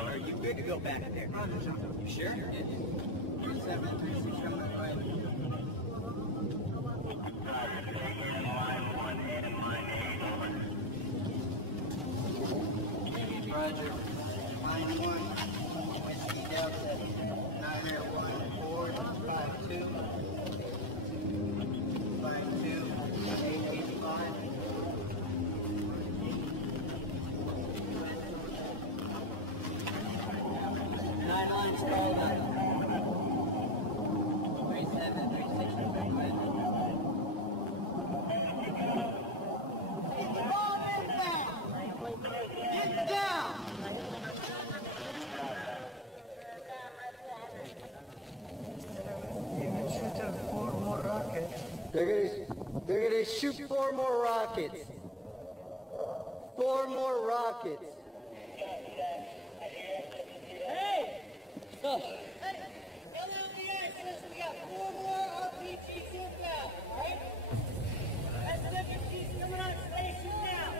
Are you good to go back there? You sure? 736 on the way. Roger. Line 1. Whiskey Delta. 91452. 52885. Nine lines called up. 3736 on the way. Get down! They're gonna shoot 4 more rockets. 4 more rockets. Hey! LLDX says we got 4 more RPGs inbound, right? SWG's coming on station now.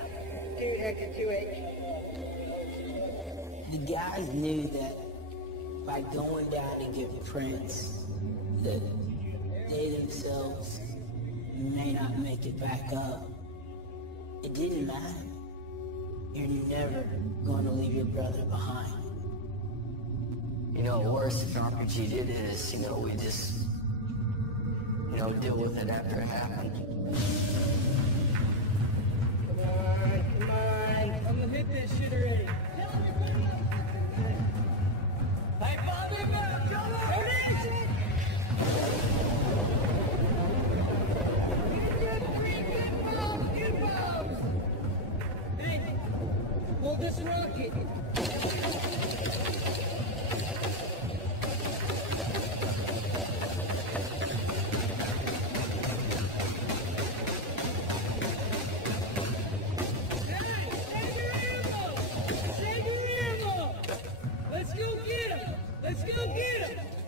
2 Hector 2H. the guys knew that by going down to get Prince, that they themselves may not make it back up. It didn't matter. You're never going to leave your brother behind. You know, worse if RPG did is, we just, deal with it after it happened. Come on. I'm gonna hit this shit already. Hey, Bobby, come on! Hey, hold this rocket.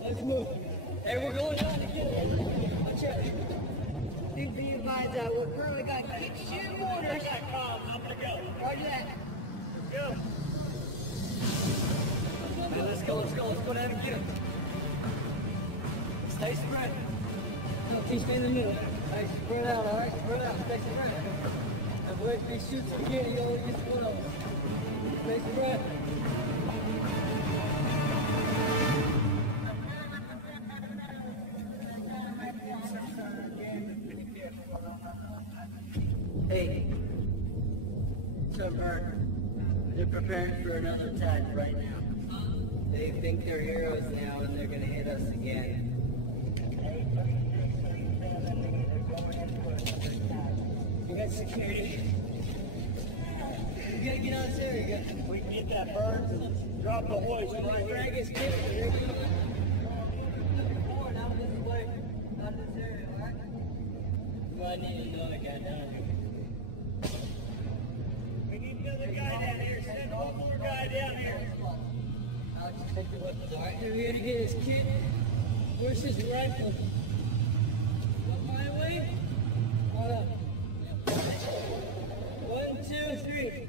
Let's move. Hey, we're going down to get him. Watch out. Be advised, we're currently got 2 mortars. I'm gonna go. Roger that. Go. Hey, let's go down and get him. Stay spread. No, keep stay in the middle. Hey, spread out, alright? Spread out, stay spread. And wait, if he shoots again, he only gets one of them. Stay spread. Hey, so Bert, they're preparing for another attack right now. They think they're heroes now and they're gonna hit us again. You got security. You gotta get out of this area. We can get that Burns and drop the hoist right Drag here. his kid. Here we go. Forward, out this way. Out of this area, alright? I need another guy down here. We need another guy down here. Send one more guy down here. Alex, take your weapons, alright? We're gonna get his kid. Where's his rifle? Up my way? Hold up. 1, 2, 3.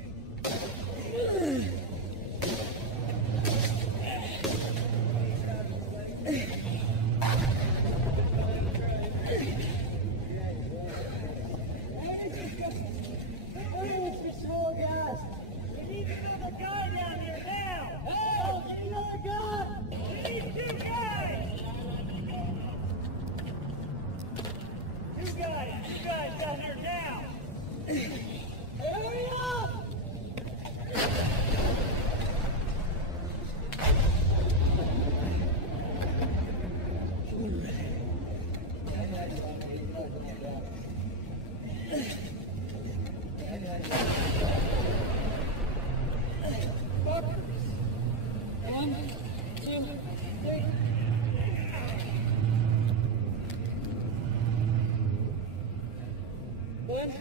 One,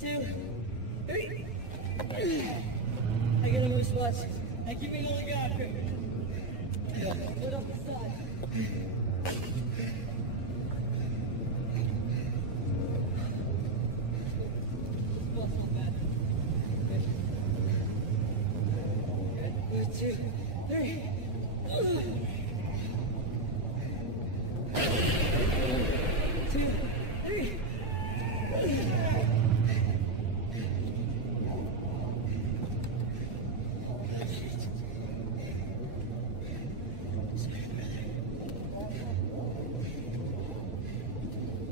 two, three. I get on the spots. I keep it on the guy up here. Put up the side. One, two, three. Two, three.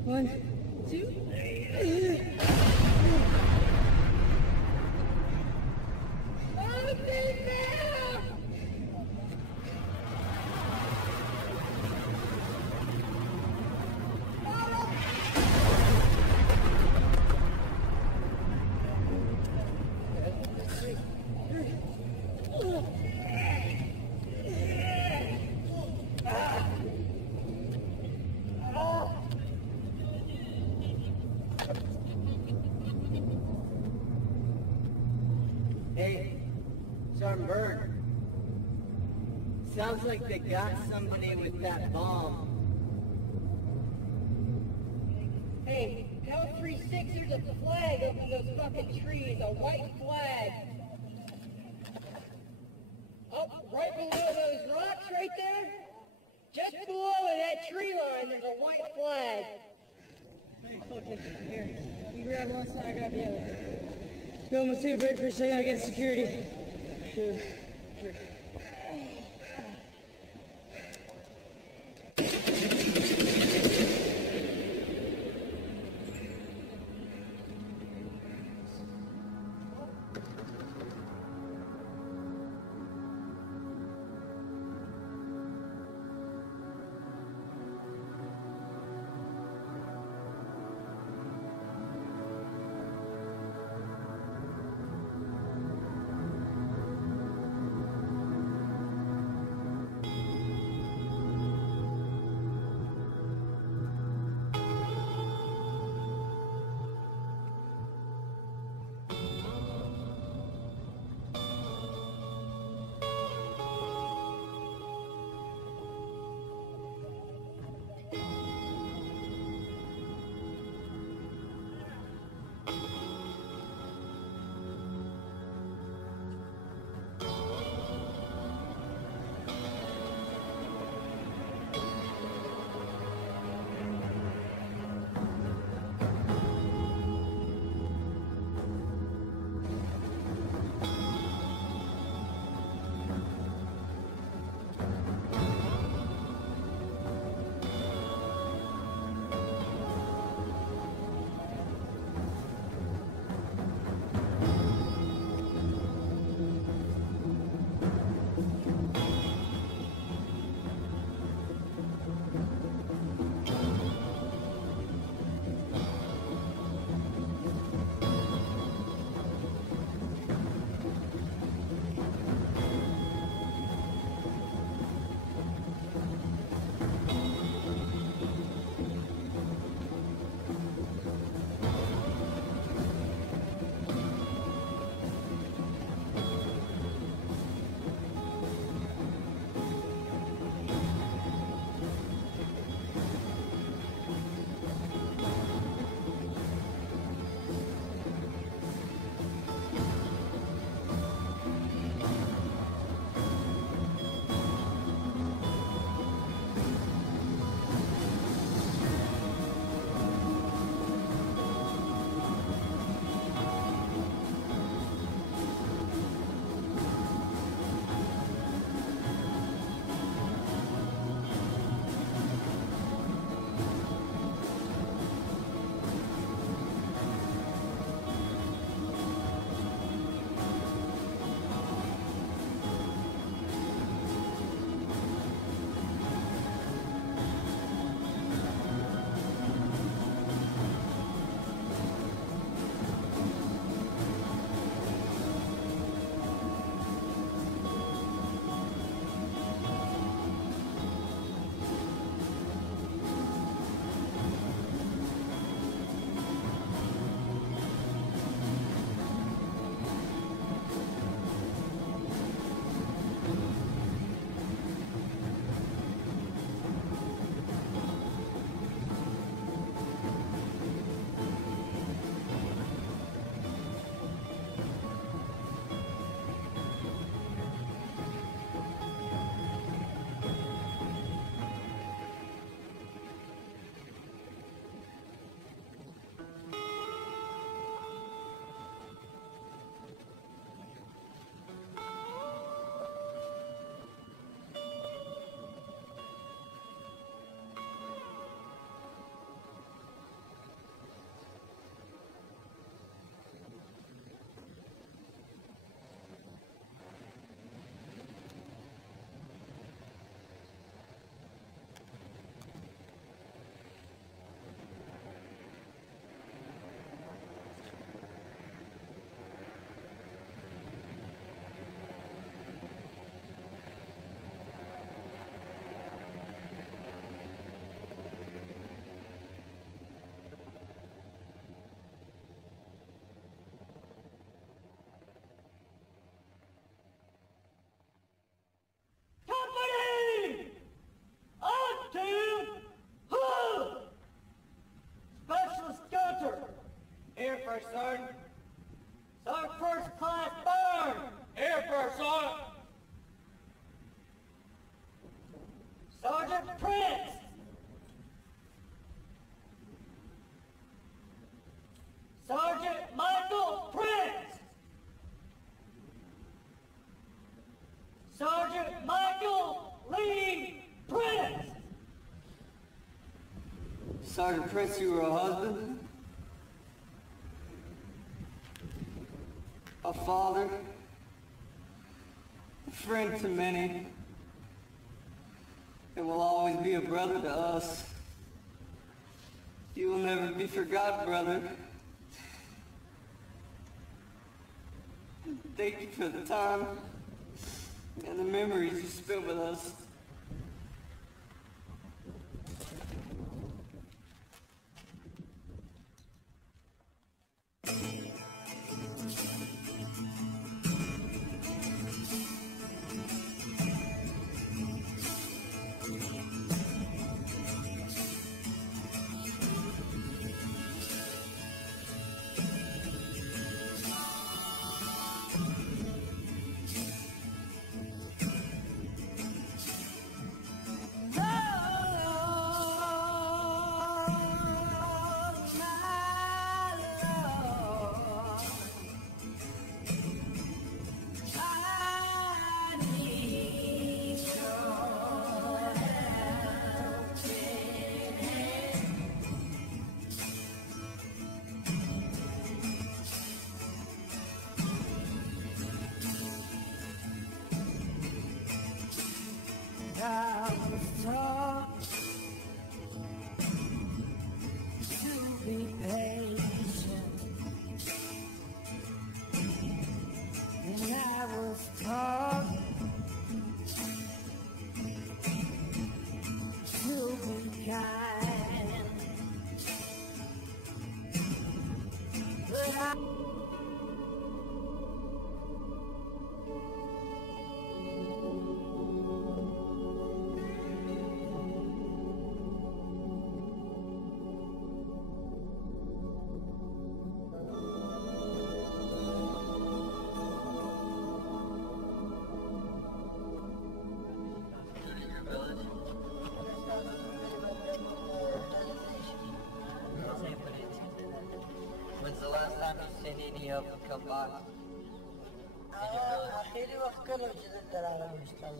One, two, three. Hey, Sergeant Byrne. Sounds like they got somebody with that bomb. Hey, Count 3-6, there's a flag up in those fucking trees, a white flag. right there? Just below that tree line, there's a white flag. Hey, focus. Here. You grab one side, I grab the other. Go, I'm gonna see a break for a second, I get security. Here. First Sergeant. Sergeant First Class Burn. Here, First Sergeant. Sergeant Prince, you were a husband, a father, a friend to many, and will always be a brother to us. You will never be forgotten, brother. Thank you for the time and the memories you spent with us. I was taught to be patient, and I was taught to be kind, but I When's the last time you seen any of them come by? آخری وقت که وجود دارم میشتم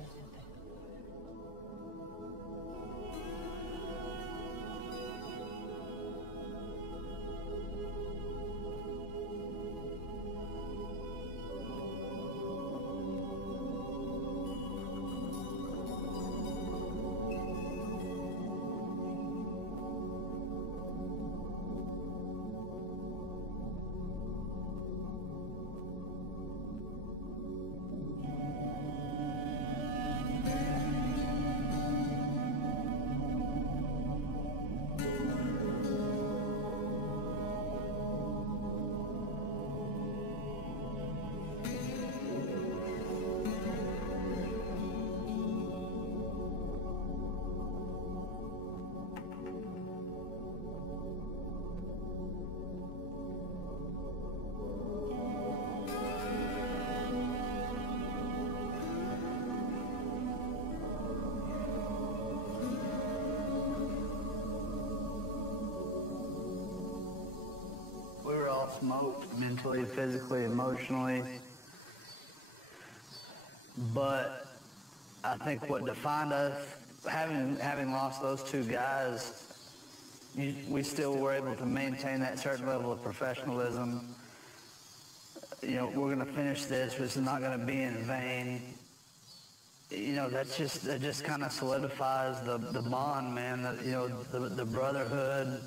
Smoked mentally, physically, emotionally. But I think what defined us, having lost those two guys, we still were able to maintain that certain level of professionalism. You know, we're going to finish this. This is not going to be in vain. You know, that just kind of solidifies the bond, man. The brotherhood.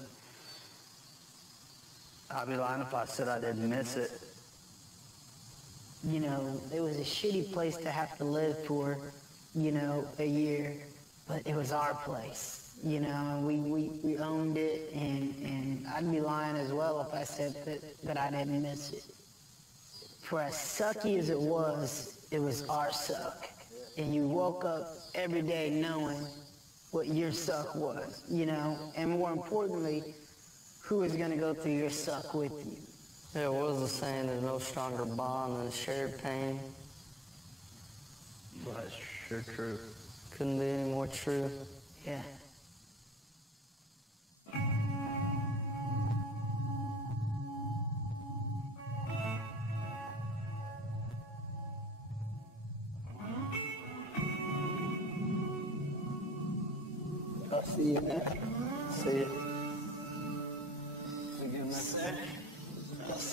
I'd be lying if I said I didn't miss it. You know, it was a shitty place to have to live for, you know, a year, but it was our place, you know, and we owned it, and I'd be lying as well if I said that I didn't miss it. For as sucky as it was our suck, and you woke up every day knowing what your suck was, you know, and more importantly, who is going to go through your suck with you. Yeah, what was the saying? There's no stronger bond than shared pain. Well, that's sure true. Couldn't be any more true. Yeah. I'll see you, man. See you.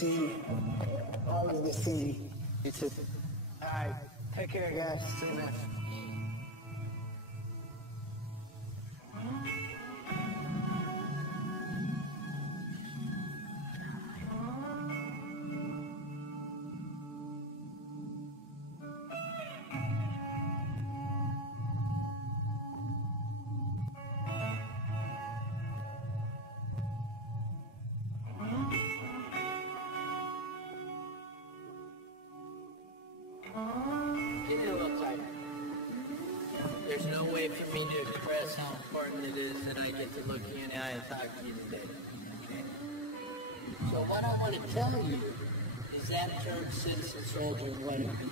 see you. Always good seeing you. You too. All right. Take care, guys. See you next. Get a little tighter. There's no way for me to express how important it is that I get to look you in the eye and talk to you today. Okay? So what I want to tell you is that term citizen soldier and what it means.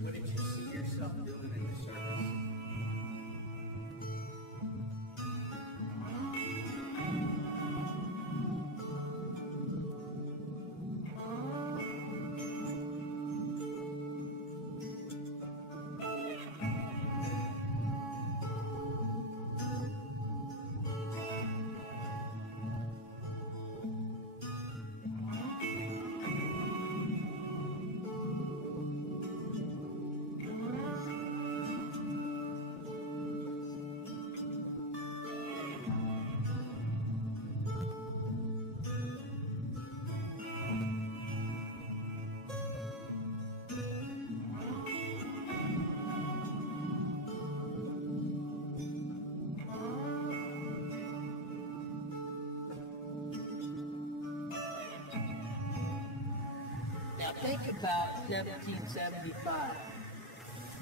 What did you see yourself doing in the service? Now think about 1775,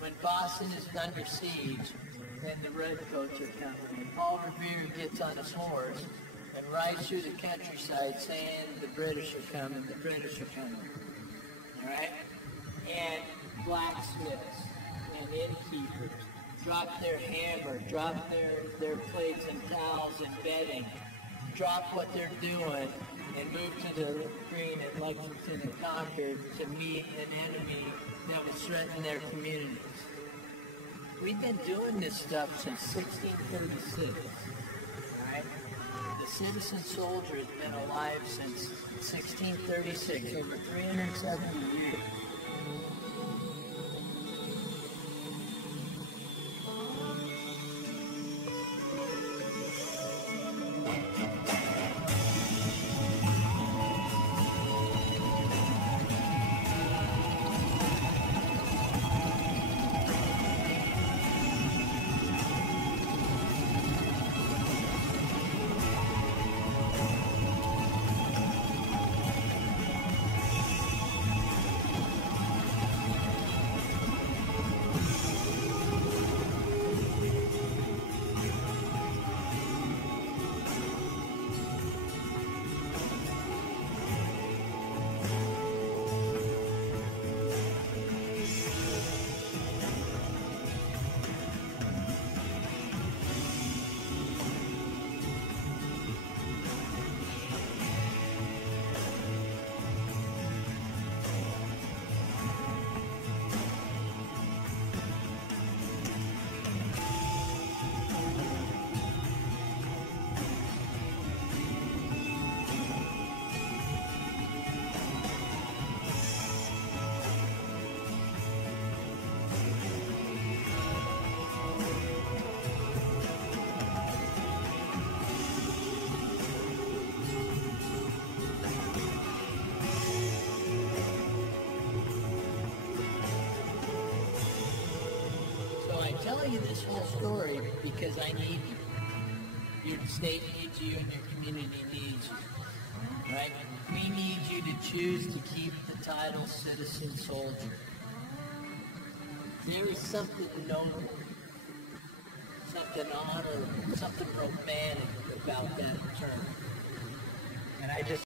when Boston is under siege and the Redcoats are coming. And Paul Revere gets on his horse and rides through the countryside saying the British are coming, the British are coming. All right? And blacksmiths and innkeepers drop their hammer, drop their plates and towels and bedding, drop what they're doing, and move to the green at Lexington and Concord to meet an enemy that was threatening their communities. We've been doing this stuff since 1636, right? The citizen soldier has been alive since 1636, over 370 years. Tell you this whole story because I need you. Your state needs you and your community needs you, right? We need you to choose to keep the title citizen soldier. There is something noble, something something odd or something romantic about that term. And I just